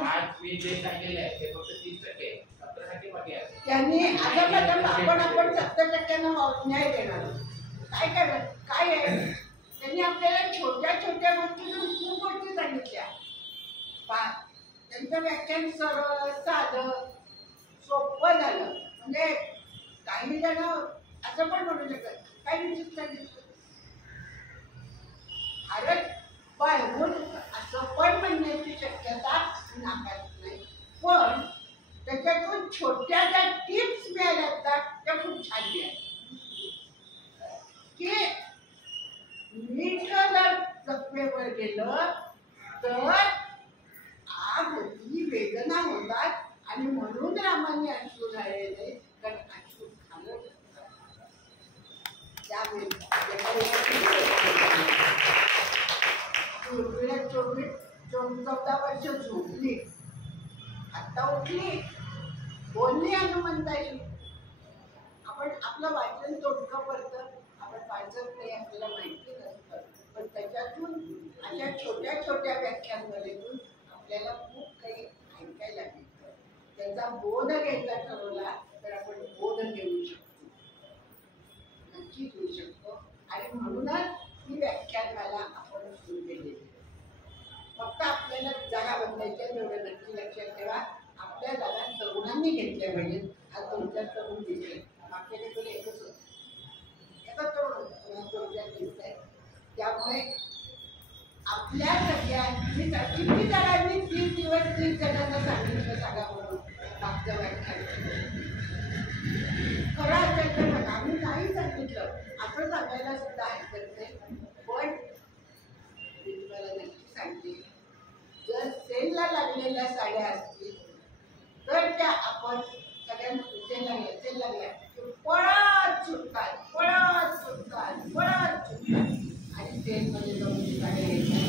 आज मी जे सांगितलेलं आहे ते फक्त 30%, 70% बाकी आहे. त्यांनी आपण 70% न्याय देणार. काय आहे, त्यांनी आपल्याला छोट्या छोट्या गोष्टीतून खूप गोष्टी सांगितल्या. त्यांचं व्याख्यान सरळ साधं सोपं झालं. म्हणजे काही जण असं पण म्हणू शकत काही विचित्र सांगितलं भारत बाळगून असं पण म्हणण्याची शक्यता नाकारत नाही. पण त्याच्यातून छोट्या ज्या टिप्स मिळाल्या असतात त्या खूप छान मिळाल्या. की मीठ जर जखमेवर गेलं तर आग होती, वेदना होतात, आणि म्हणून रामाने अश्रू ढाळले, कारण अश्रू खाणं त्यामुळे 14 वर्ष झोपली, आता उठली, बोलली हनुमंताशी. आपण आपलं वाचन तोडकं पडतं, आपण वाचत नाही, आपल्याला माहिती नसतं, पण त्याच्यातून अशा छोट्या छोट्या व्याख्यांमधून आपल्याला खूप काही ऐकायला मिळतं. त्याचा बोध घ्यायचा ठरवला तर आपण बोध घेऊ शकतो, नक्की घेऊ शकतो. आणि म्हणूनच ही व्याख्यानमाला आपण सुरू केलेली. फक्त आपल्याला जागा बदलायच्या तेवढं नक्की लक्षात ठेवा. आपल्या जागा तरुणांनी घेतल्या पाहिजेत. आज तुमच्या तरुण दिसले, मागच्या तुला एकच होतं, एकच तरुण आहे. त्यामुळे आपल्या सगळ्यांनी किती जणांनी 30 दिवस 30 जणांना सांगितलं सांगा म्हणून मागचं व्याख्यान खरं असेल तर बघा, आम्ही नाही सांगितलं असं सांगायला सुद्धा हरकत नाही. पण मी तुम्हाला नक्की सांगते, जर सेलला लागलेल्या साड्या असतील तर त्या आपण सगळ्यांना सेल लागल्या पळत सुटतात, पळत सुटतात, पळत सुटतात आणि सेलमध्ये जाऊन साड्या घ्यायच्या.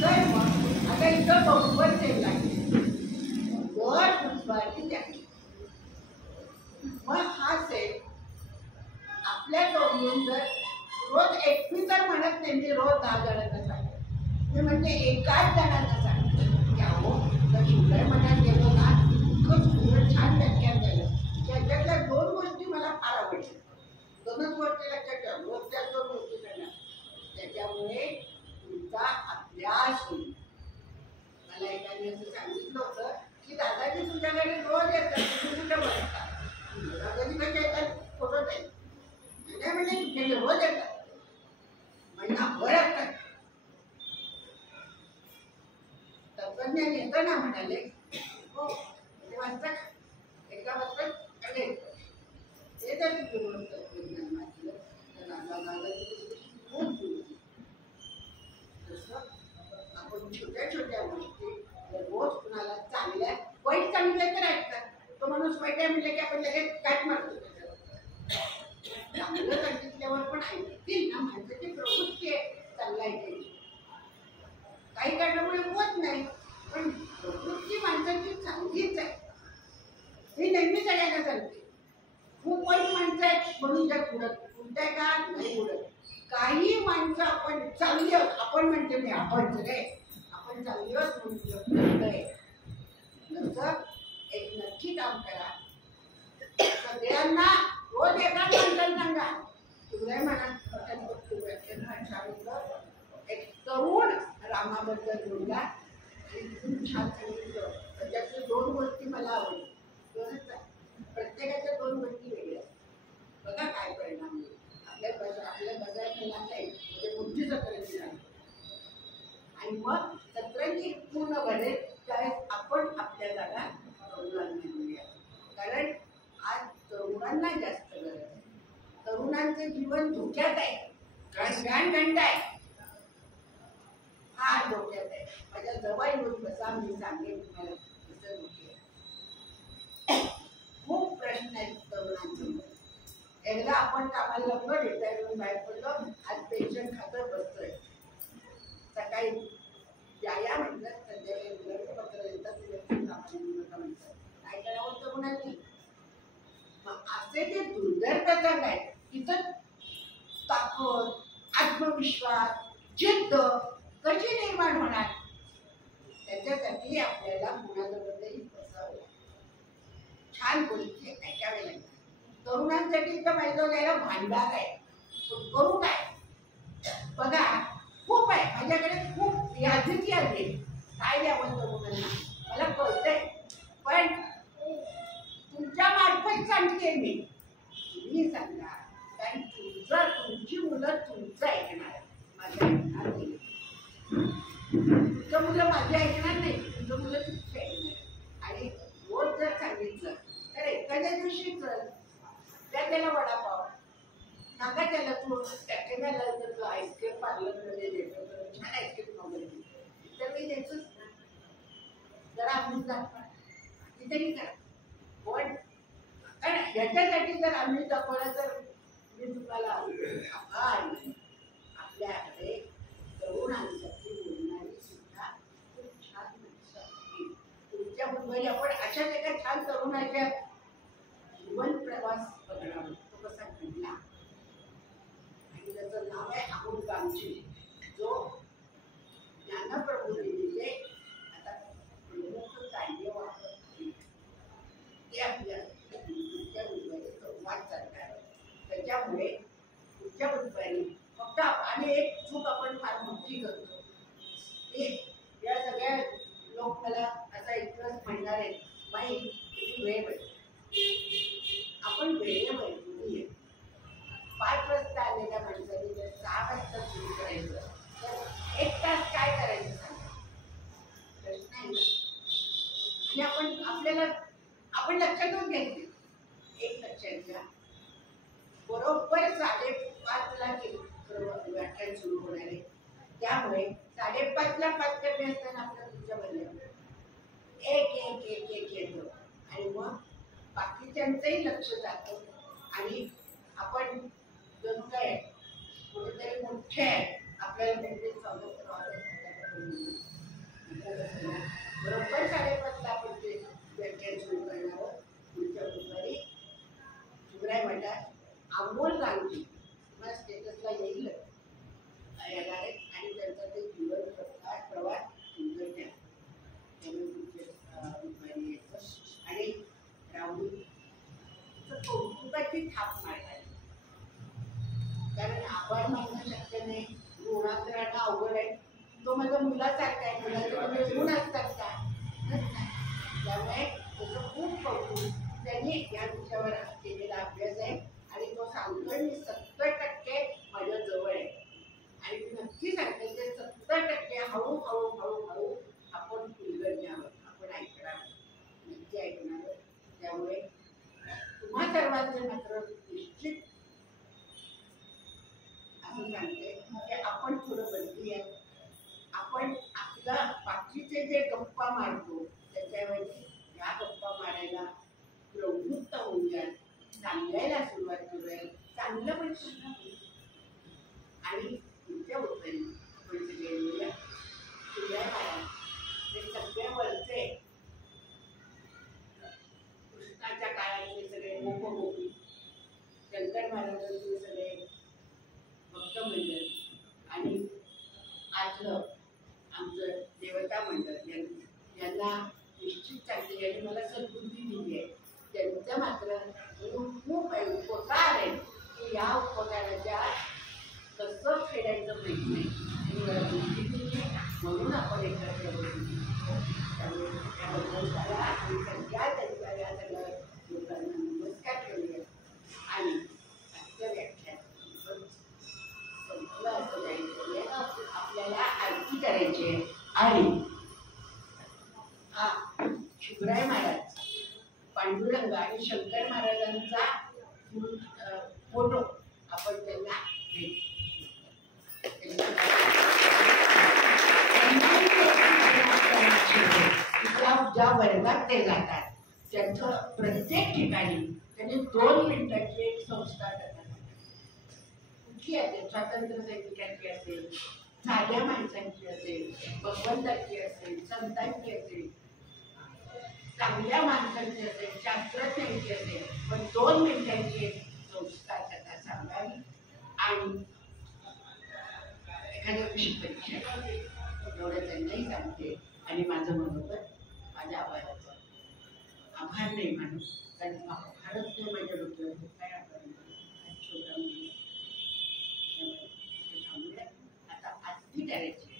तर मग आता इथं बरोबर सेल लागले, वर बुधवारी द्या. मग हा सेल आपल्या तोंडून जर रोज एकटी तर म्हणत नाही, मी रोज 10 जणांना सांगते, मी म्हणजे एकाच जणांना सांगते की अहो तर शिवराय मठात गेलो ना, इतकं सुंदर छान व्याख्यान झालं. त्याच्यातल्या 2 गोष्टी मला फार आवडल्या. 2च गोष्टी लक्षात ठेवा, रोज त्या 2 गोष्टी करणार. त्याच्यामुळे तुमचा अभ्यास होईल. मला एकाने असं सांगितलं होतं की दादाजी तुमच्याकडे रोज येतात, तुम्ही कुठे बसता? दादाजी कसे येतात? फोटो नाही म्हणजे तुमच्याकडे रोज येतात, महिनाभर असतात. तत्वज्ञान येतं ना म्हणाले, हो ते वाचतात, एकदा वाचतात आणि ते जर तुम्ही तत्वज्ञान वाचलं तर दादाजी खूप तसं आपण छोट्या छोट्या गोष्टी रोज कुणाला चांगल्या वाईट सांगितलं तर ऐकतात. तो माणूस वाईट आहे म्हटलं की आपण लगेच काट मारतो. चांगलं सांगितल्यावर पण ऐकतील ना, माणसाची यायला सांगते. खूप वाईट माणसं आहेत म्हणून जग उडत का नाही उडत. काही माणसं आपण चांगली आहोत, आपण म्हणते मी आपण सगळे आपण चांगली आहोत म्हणून जसं एक नक्की काम करा. सगळ्यांना रोज एका माणसाला सांगा. तुझ्या मनात एक तरुण रामाबद्दल बोलला आणि खूप छान सांगितलं. त्याच्यातल्या 2 गोष्टी मला आवडल्या. प्रत्येकाच्या 2 गोष्टी वेगळ्या. बघा काय परिणाम आपल्या बजारला नाही म्हणजे मोठी सतरंजी नाही. आणि मग सतरंजी पूर्ण भरेल त्यावेळेस आपण आपल्या जागा तरुणांना घेऊया. कारण आज तरुणांना जास्त गरज आहे. तरुणांचं जीवन धोक्यात आहे. घंटा आहे. हा धोक्यात आहे. माझ्या जवळ येऊन बसा, मी सांगेन तुम्हाला कसं धोके आहे. खूप प्रश्न आहेत तरुणांसमोर. एकदा आपण कामाला लागलो, रिटायर होऊन बाहेर पडलो, आज पेन्शन खातं बसतोय. सकाळी या म्हणतात, संध्याकाळी पत्र देतात, कामाला म्हणतात. काय करावं तरुणांनी? असे ते दुर्दैव प्रकार आहेत. तिथं ताकद, आत्मविश्वास, जिद्द कशी निर्माण होणार? त्याच्यासाठी आपल्याला कुणाजवळही बसावं, छान गोष्टी ऐकावे लागतात. तरुणांसाठी तर माझ्याजवळ यायला भांडार आहे. करू काय? बघा खूप आहे माझ्याकडे, खूप यादीची आहे. काय द्यावं तरुणांना मला कळतंय. पण तुमच्या मार्फत सांगते मी, तुम्ही सांगा. कारण तुमची मुलं तुमचं ऐकणार, माझं ऐकणार नाही. तुमचं मुलं माझे ऐकणार नाही, तुमचं मुलं तुमचं ऐकणार. आणि रोज जर सांगितलं तर एखाद्या दिवशी चल त्याला वडापाव सांगा, त्याला तू टॅकेला तू आईस्क्रीम पार्लरमध्ये देतो तर छान आईस्क्रीम वगैरे तर मी देतोच ना. जरा आम्ही दाखवा तरी करा. पण कारण ह्याच्यासाठी जर आम्ही दाखवलं तर मी तुम्हाला आपल्याकडे तरुणांसाठी बोलणारी सुद्धा खूप छान माणसं. तुमच्या मुंबईला आपण अशा एका छान तरुणाच्या जीवन प्रवास बघणार. तो कसा घडला आणि त्याचं नाव आहे अमोल कामची, जो ज्ञानप्रभूने दिले. आता प्रमुख कायदे वापर ते आपल्या मुंबईत संवाद चालणार. त्याच्यामुळे पुढच्या बुधवारी फक्त आणि एक चूक आपण फार मोठी करतो. या सगळ्या लोक मला असा इतकंच म्हणणार आहेत, बाई तुम्ही वेळ पाहिजे. आपण वेळेवर 5 वाजता आलेल्या माणसाने जर 6 वाजता सुरू करायचं तर 1 तास काय करायचं सांगा? प्रश्न आहे. आणि आपण लक्षातच घ्यायचे. एक लक्षात घ्या, बरोबर 5:30ला व्याख्यान सुरू होणार आहे. त्यामुळे 5:30ला 5 करणे असताना आपल्या तुमच्या बदल्या एक येतो आणि मग बाकीच्यांचंही लक्ष जातं. आणि आपण जणू काय कुठेतरी मोठे आहे, आपल्याला त्यांचे स्वागत बरोबर 5:30ला आपण ते व्याख्यान सुरू करणार आहोत. पुढच्या बुधवारी शिवराय मठात अमोल गांधी तुम्हाला स्टेटसला येईल येणार आहे. आणि त्यांचा ते जीवन प्रवास सुंदर द्या बुधवारी येतं. आणि राहुल कौतुकाची थाप मारणार. कारण आभार मानणं शक्य नाही, ऋणात राहणं अवघड आहे. तो माझ्या मुलासारखा आहे. मुलाचे ऋण असतात का? त्यामुळे त्याचं खूप कौतुक. त्यांनी या विषयावर केलेला अभ्यास आहे आणि तो सांगतोय मी 70% माझ्या जवळ आहे. आणि मी नक्की सांगते ते 70% हळूहळू आपण उलगडण्यावर आपण ऐकणार, नक्की ऐकणार. त्यामुळे तुम्हा सर्वांचे मात्र निश्चित असं सांगते की आपण थोडं बदली आहे. आपण आपला बाकीचे जे गप्पा मारतो त्याच्याऐवजी या गप्पा मारायला प्रवृत्त होऊया, सांगायला सुरुवात करूया. चांगलं पण सांगा. आणि तुमच्या उत्तरी आपण सगळे मिळूया. शिवराय महाराज हे सगळ्या वरचे कृष्णाच्या काळातले त्यांना निश्चित चांगली आणि मला सद्बुद्धी दिली आहे. त्यांचं मात्र खूप उपकार आहे की या उपकाराच्या कसं फेडायचं माहीत नाही आणि मला बुद्धी दिली म्हणून आपण एकत्र बसू. त्यामुळे त्याबद्दल त्याला आणि सगळ्या त्यांच्या या सगळ्या लोकांना नमस्कार करूया. आणि आजचं व्याख्यान संपलं असं जायचं. आपल्याला आरती करायची आहे आणि शुभराय महाराज, पांडुरंग आणि शंकर महाराजांचा फोटो आपण त्यांना भेट ज्या वर्गात ते जातात त्यांचं प्रत्येक ठिकाणी त्यांनी 2 मिनिटाची एक संस्था करतात. कुठली असेल, स्वातंत्र्य सैनिकांची असेल, साध्या माणसांची असेल, भगवंताची असेल, संतांची असेल, चांगल्या माणसांची असेल, शास्त्रज्ञांची असेल, पण 2 मिनिटांची एक संस्था कथा सांगावी आणि एखाद्या विषयी परीक्षा एवढं त्यांनाही सांगते. आणि माझं मनोबत माझ्या आभाराचं आभार नाही मानू, कारण आभारच नाही माझ्या डोक्यावर काय आभार छोटा थांबूया. आता आरती करायची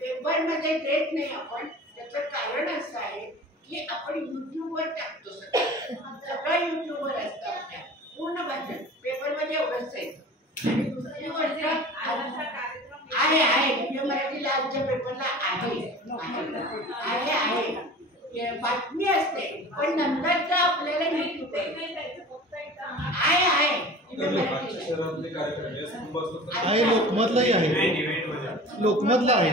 पेपरमध्ये देत नाही आपण. त्याचं कारण असं आहे की आपण युट्यूबवर टाकतो, सगळं युट्यूबवर असतं. आपल्या पूर्ण भाषण पेपरमध्ये एवढंच आहे. आणि दुसरी गोष्ट आहे मराठीला आमच्या पेपरला आहे बातमी असते, पण नंतरचा आपल्याला युट्यूब आहे लोकमतलाही आहे, लोकमतला आहे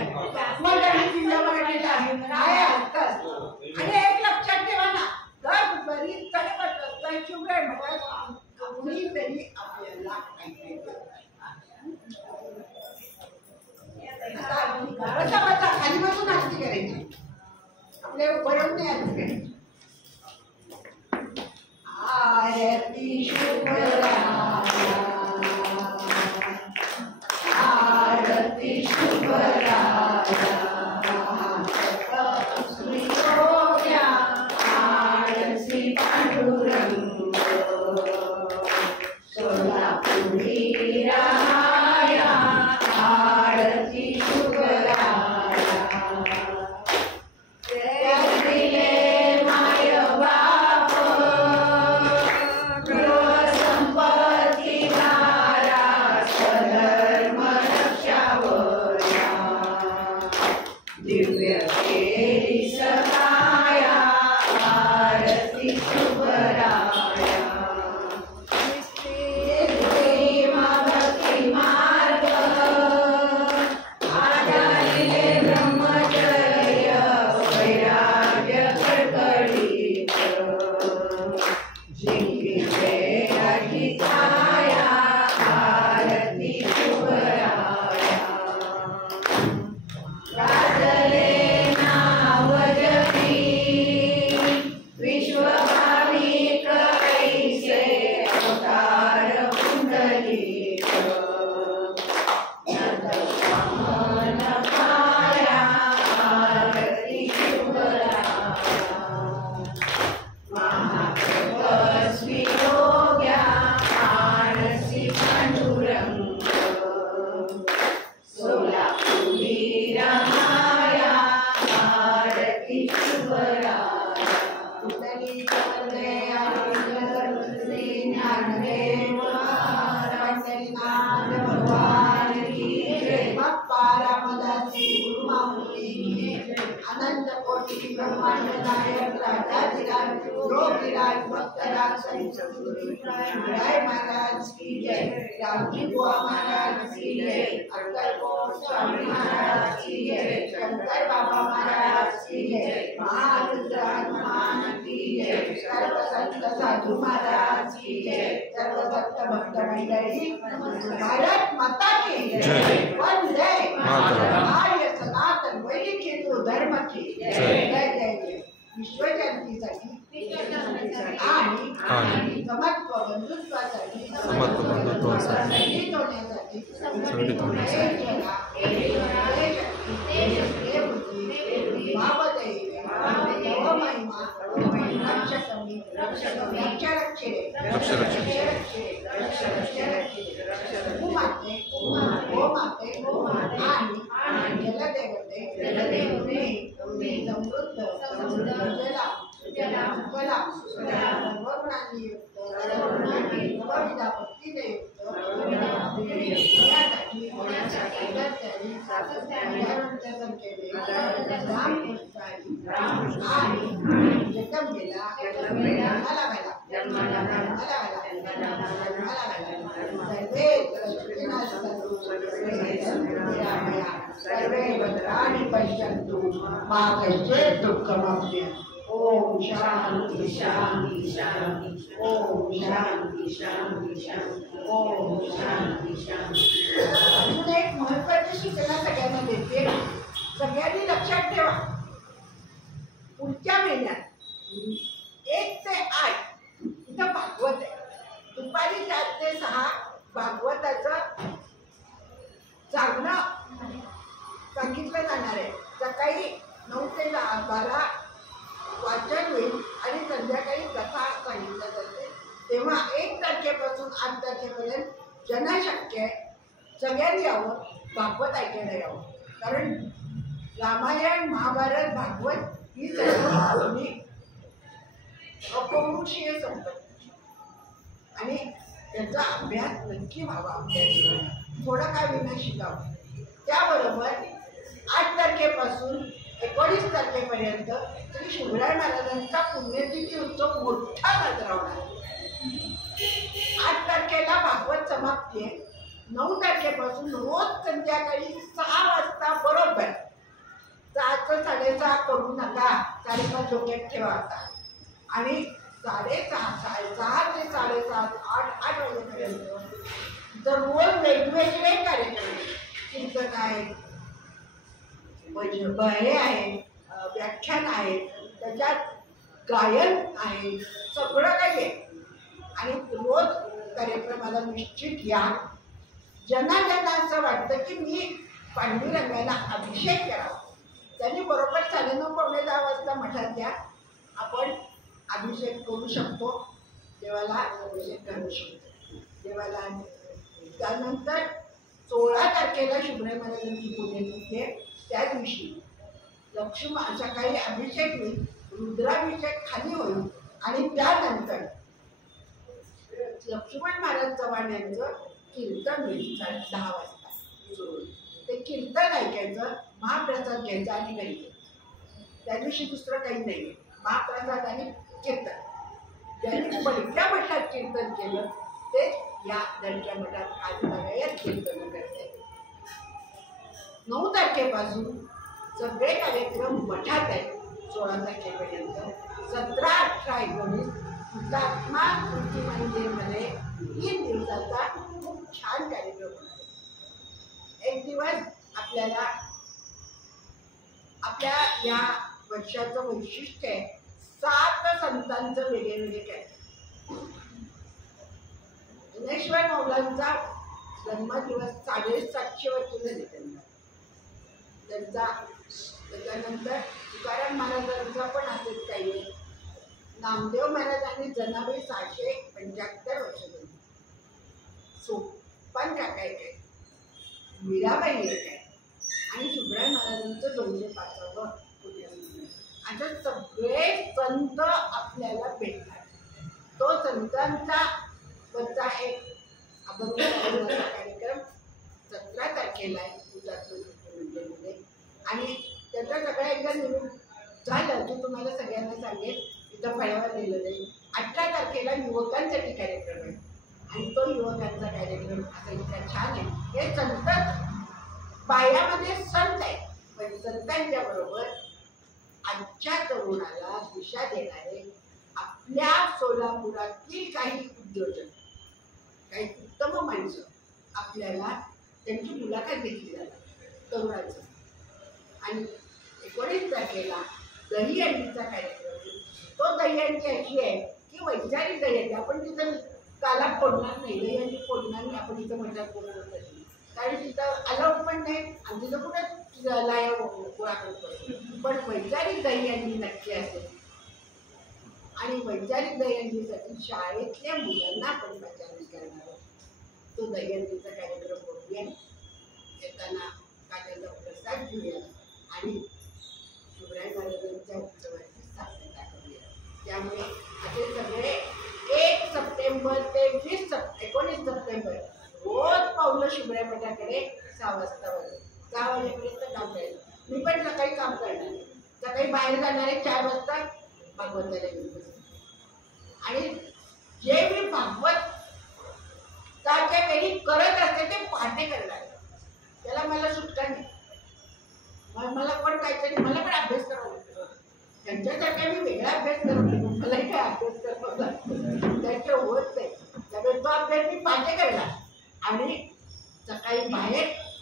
आणि एक लक्षात ठेवा ना, जर बरीच चढपट शुभ्र महाराज कोणीतरी आपल्याला खाली बसून आरती करायची, आपल्याला बरोबर नाही आरती करायची. आरती शुभराया, आरती शुभराया, आरती पांडुरंग, सोलापुरी राया, आरती शुभराया. अनंत कोटि ब्रह्मांड नायक राजाधिराज रोगिराज भक्तराज राय महाराज की जय, रामजी बुआ महाराज की जय, अक्कलकोट स्वामी महाराज की जय, शंकर बाबा महाराज की जय, महारुद्राज महान की जय, सर्व संत साधू महाराज की जय, सर्व भक्त भक्त मंडळी भारत माता की जय, वंदे मातरम. आर्य सनातन वैदिक हिंदू धर्म की जय जय जय. विश्वशांतीसाठी आणि समत्व बंधुत्वासाठी संगीत होण्यासाठी संगीत होण्यासाठी ओम शांती शांती शांती ओम शांती शांती शांती ओम शांती शांती. अजून एक महत्वाची सूचना सगळ्यांना देते. सगळ्यांनी लक्षात ठेवा, पुढच्या महिन्यात 1 ते 8 इथं भागवत आहे. दुपारी 4 ते 6 भागवताचं जागणं सांगितलं जाणार आहे. सकाळी 9 ते 12 वाचन होईल आणि संध्याकाळी कथा सांगितलं जाते. तेव्हा 1 तारखेपासून 8 तारखेपर्यंत ज्यांना शक्य आहे सगळ्यांनी यावं, भागवत ऐकायला यावं. कारण रामायण, महाभारत, भागवत ही सर्व अपौरुषीय संपत्ती आणि त्याचा अभ्यास नक्की व्हावा. आपल्या जीवनात थोडं काय विना शिकावं. त्याबरोबर 8 तारखेपासून 19 तारखेपर्यंत श्री शिवराय महाराजांचा पुण्यतिथी उत्सव मोठा साजरा होणार. 8 तारखेला भागवत समाप्ती आहे. 9 तारखेपासून रोज संध्याकाळी 6 वाजता बरोबर 6चं 6:30 करू नका, 5:30 डोक्यात ठेवा आता. आणि 6:30 ते 7:30 8 वाजेपर्यंत तर रोज वेगवेगळे कार्यक्रम, चिंतन आहे, हे आहे, व्याख्यान आहे, त्याच्यात गायन आहे, सगळं काही आहे. आणि रोज कार्यक्रमाला निश्चित या. ज्यांना असं वाटतं की मी पांडुरंगाला अभिषेक करावा त्यांनी बरोबर 9:30 पावणे 10 वाजता मठात या. आपण अभिषेक करू शकतो, देवाला अभिषेक करू शकतो देवाला. त्यानंतर 16 तारखेला शिवराय महाराजांची पुण्यतिथी आहे. त्या दिवशी सकाळी अभिषेक होईल, रुद्राभिषेक खाली होईल आणि त्यानंतर लक्ष्मण महाराज चव्हाण यांचं कीर्तन होईल 10 वाजता सुरू होईल. ते कीर्तन ऐकायचं, महाप्रसाद घ्यायचा आणि घरी यायचं. त्या दिवशी दुसरं काही नाही, महाप्रसाद आणि कीर्तन. ज्यांनी बडक्या मठात कीर्तन केलं ते या दडक्या मठात आज सगळ्यात कीर्तन करते. 9 तारखेपासून सगळे कार्यक्रम मठात आहेत. 16 तारखेपर्यंत 17, 18, 19 हुतात्मा स्मृती मंदिरमध्ये 3 दिवसाचा खूप छान कार्यक्रम होणार. एक दिवस आपल्याला आपल्या या वर्षाचं वैशिष्ट्य आहे 7 संतांचं वेगळे काय. ज्ञानेश्वर माऊलींचा जन्मदिवस 750 वर्ष झाले त्यांचा. त्याच्यानंतर तुकाराम महाराजांचा पण असंच काही आहे. नामदेव महाराजांनी जनाबाई 675 वर्ष झाली. सोपान काका एक आहे, मीराबाई एक आहे आणि शिवराय महाराजांचं 205वं पुण्यस्मरण. आता सगळे संत आपल्याला भेटतात. तो संतांचा बद्दल एक अभंग कार्यक्रम 17 तारखेला आहे हुतात्मा मंदिरमध्ये. आणि त्याचा सगळा एकदा निरोप झालं की तुम्हाला सगळ्यांना सांगेल, इथं फळावर दिलं जाईल. 18 तारखेला युवकांसाठी कार्यक्रम आहे आणि तो युवकांचा कार्यक्रम असा इतका छान आहे. हे संत पायामध्ये संत आहे, पण संतांच्या बरोबर आजच्या तरुणाला दिशा देणारे आपल्या सोलापुरातील काही उद्योजक, काही उत्तम माणसं आपल्याला त्यांची मुलाखत घेतली जातात तरुणाचं. आणि 19 तारखेला दहीहंडीचा कार्यक्रम. तो दहीहंडी अशी आहे की वैचारिक दहीहंडी, आपण तिथं काला फोडणार नाही, दहीहंडी फोडणार नाही. आपण इथं मठात बोलवत नाही, कारण तिथं अलाउड पण नाही आणि तिथं कुठं लाया गोळा करतो. पण वैचारिक दहीहंडी नक्की असेल आणि वैचारिक दहीहंडीसाठी शाळेतल्या मुलांना आपण पाचारण करणार तो दहीहंडीचा कार्यक्रम बघूया. येताना काट्याचा प्रसाद घेऊया आणि शिवराय महाराजांच्या उत्सवाची स्थापना करूया. त्यामुळे असे सगळे 1 सप्टेंबर ते 19 सप्टेंबर रोज पावलं शिवराय मठाकडे 6 वाजता 6 वाजेपर्यंत काम करायचं. मी पण सकाळी काम करणार आहे. सकाळी बाहेर जाणारे 4 वाजता भागवताला घेऊन बसते आणि जे मी भागवत त्याच्या वेळी करत असते ते पहाटे करणार. त्याला मला सुटका नाही. मला पण काहीतरी मला पण अभ्यास करावा लागतो. त्यांच्यासारखा मी वेगळा अभ्यास करत नाही. मलाही काय अभ्यास करावा लागतो त्याच्या होत नाही. त्यामुळे तो अभ्यास मी पहाटे करणार आणि सकाळी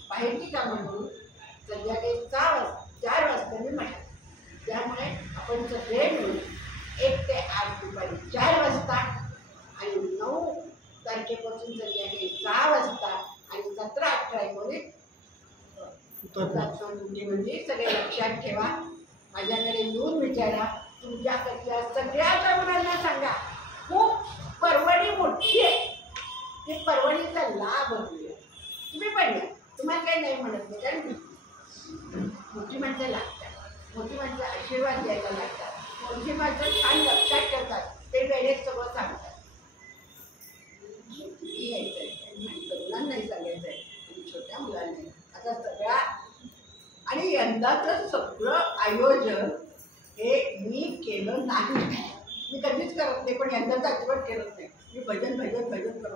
बाहेरची कामं करून संध्याकाळी 4 वाजता मी म्हणणार. त्यामुळे आपण सगळे मिळून 1 ते 8 दुपारी 4 वाजता आणि 9 तारखेपासून संध्याकाळी 6 वाजता आणि 17, 18, 19 म्हणजे सगळे लक्षात ठेवा. माझ्याकडे येऊन विचारा. तुमच्याकडच्या सगळ्या तरुणांना सांगा खूप परवडी मोठी आहे. ती परवडीचा लाभ घेऊया. तुम्ही पण या. तुम्हाला काही नाही म्हणत नाही, कारण मोठी माणसं लागतात. मोठी माणसं आशीर्वाद द्यायला लागतात. मोठी माणसं छान लक्षात ठेवतात. ते वेळेत सगळं सांगतात. तरुणांनाही सांगायचं आहे आणि छोट्या मुलांनी आता सगळ्या. आणि यंदाचं सगळं आयोजन हे मी केलं नाही. मी कधीच करत नाही, पण यंदाचं अजिबात करत नाही. मी भजन करत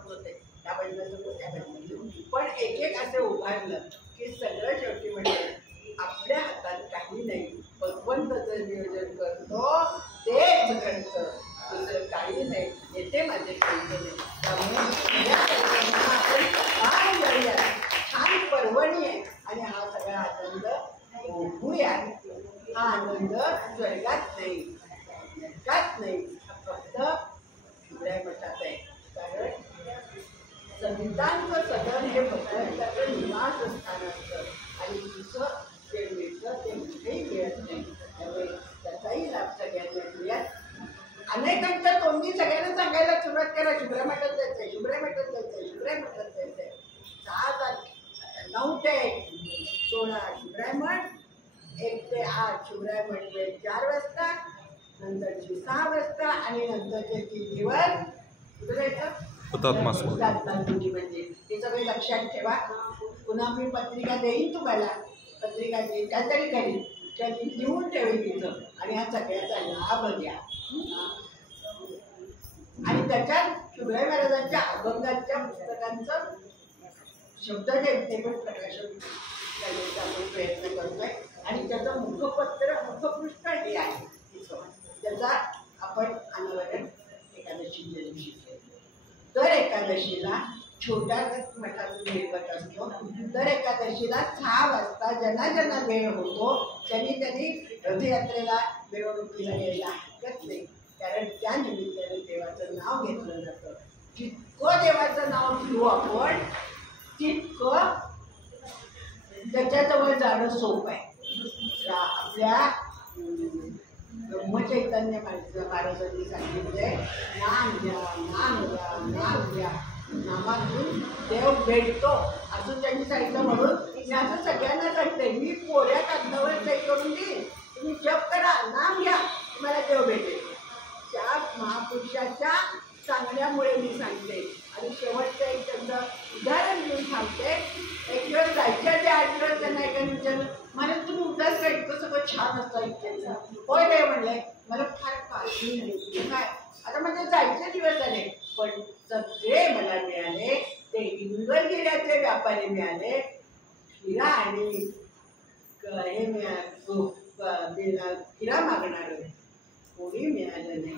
होते. त्या भजनाचं त्या भजनाचं पण एक असं उभारलं की सगळं शेवटी म्हणजे आपल्या हातात काही नाही. भगवंताचं नियोजन करतो तेच घडतं, दुसरं काही नाही. येते माझे काही नाही. त्यामुळे आपण छान पर्वणी आहे आणि हा सगळा आनंद भोगूया. हा आनंद स्वर्गात नाही, नरकात नाही, फक्त शिवराय मठात आहे. कारण संतांचं सदन हे भगवंताचं निवासस्थान असतं आणि तिचं जे मिळतं ते कुठेही मिळत नाही. त्यामुळे त्याचाही लाभ सगळ्यांना घेऊयात. अनेकांच्या तोंडी सगळ्यांना सांगायला सुरुवात करा शिवराय मठात जायचंय, शिवराय मठात जायचंय, शिवराय मठात जायचंय. 9 ते 16 शिवराय मठ, 1 ते 8 शिवराय मठ वेळ 4 वाजता, नंतरची 6 वाजता आणि नंतरचे 3 दिवस कुठं जायचं हुतात्मास्मृती. म्हणजे ते सगळे लक्षात ठेवा. पुन्हा मी पत्रिका देईन तुम्हाला. पत्रिका देईन काहीतरी करीन त्यांनी लिहून ठेवेल तिथं आणि ह्या सगळ्याचा लाभ घ्या. आणि त्याच्यात शिवराय महाराजांच्या अभंगाच्या पुस्तकांचं शब्द ते पण प्रकाशन करण्याचा आपण प्रयत्न करतोय. आणि त्याचं मुखपृष्ठ हे आहे त्याचा आपण अनावरण एकादशीच्या दिवशी केलं. दर एकादशीला छोट्या मठातून मिळवत असतो. दर एकादशीला 6 वाजता ज्यांना वेळ होतो त्यांनी रथयात्रेला मिरवणुकीला यायला हरकत नाही. कारण त्या निमित्ताने देवाचं नाव घेतलं जातं. जितकं देवाचं नाव घेऊ आपण तितकं त्याच्याजवळ जाणं सोपं आहे. आपल्या ब्रह्मचैतन्य महाराजांनी सांगितलंय नाम घ्या, नाम घ्या, नाम घ्या, नामातून देव भेटतो असं त्यांनी सांगितलं. म्हणून मी असं सगळ्यांना सांगते, मी कोऱ्या कागदावर सही करून देईन, तुम्ही जप करा, नाम घ्या, तुम्हाला देव भेटेल. त्या महापुरुषाच्या सांगण्यामुळे मी सांगते. आणि शेवटचं एक त्यांचं उदाहरण घेऊन सांगते. एक दिवस जायच्या त्या 8 दिवस त्यांना एकाने विचारलं, मला तुम्ही उदास काय इतकं सगळं छान असतं इतक्याचं. होय काय म्हणलंय, मला फार काळजी नाही. काय आता म्हणजे जायचे दिवस आले पण सगळे मला मिळाले. ते इंगलगिऱ्याचे व्यापारी मिळाले, हिरा आणि हे हिरा मागणार कोणी मिळालं नाही,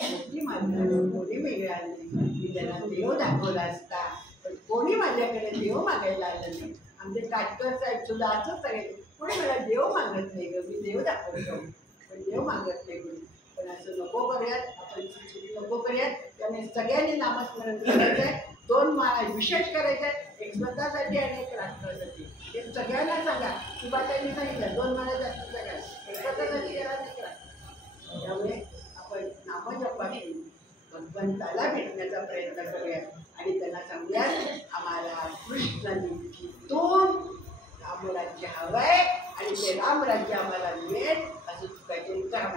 मोठी मागणार कोणी मिळालं नाही. मी त्यांना देव दाखवला असता पण कोणी माझ्याकडे देव मागायला आलं नाही. आमचे काटकर साहेब सुद्धा असंच सांगेल, कोणी मला देव मागत नाही ग, मी देव दाखवतो पण देव मागत नाही कोणी. पण असं नको करूयात, आपण नको करूयात. त्यामुळे सगळ्यांनी नामस्मरण करायचं आहे. 2 माळा विशेष करायच्या, एक स्वतःसाठी आणि एक राष्ट्रासाठी. हे सगळ्यांना सांगा. किंवा त्यांनी सांगितलं 2 माळा जास्त सगळ्या, एक स्वतःसाठी करा, एक राष्ट्र. त्यामुळे आपण नामजपाने भगवंताला भेटण्याचा प्रयत्न करूया आणि त्यांना सांगूया आम्हाला कृष्णनिधीतून रामराज्य हवंय आणि ते रामराज्य आम्हाला मिळेल असं काहीतरी करा.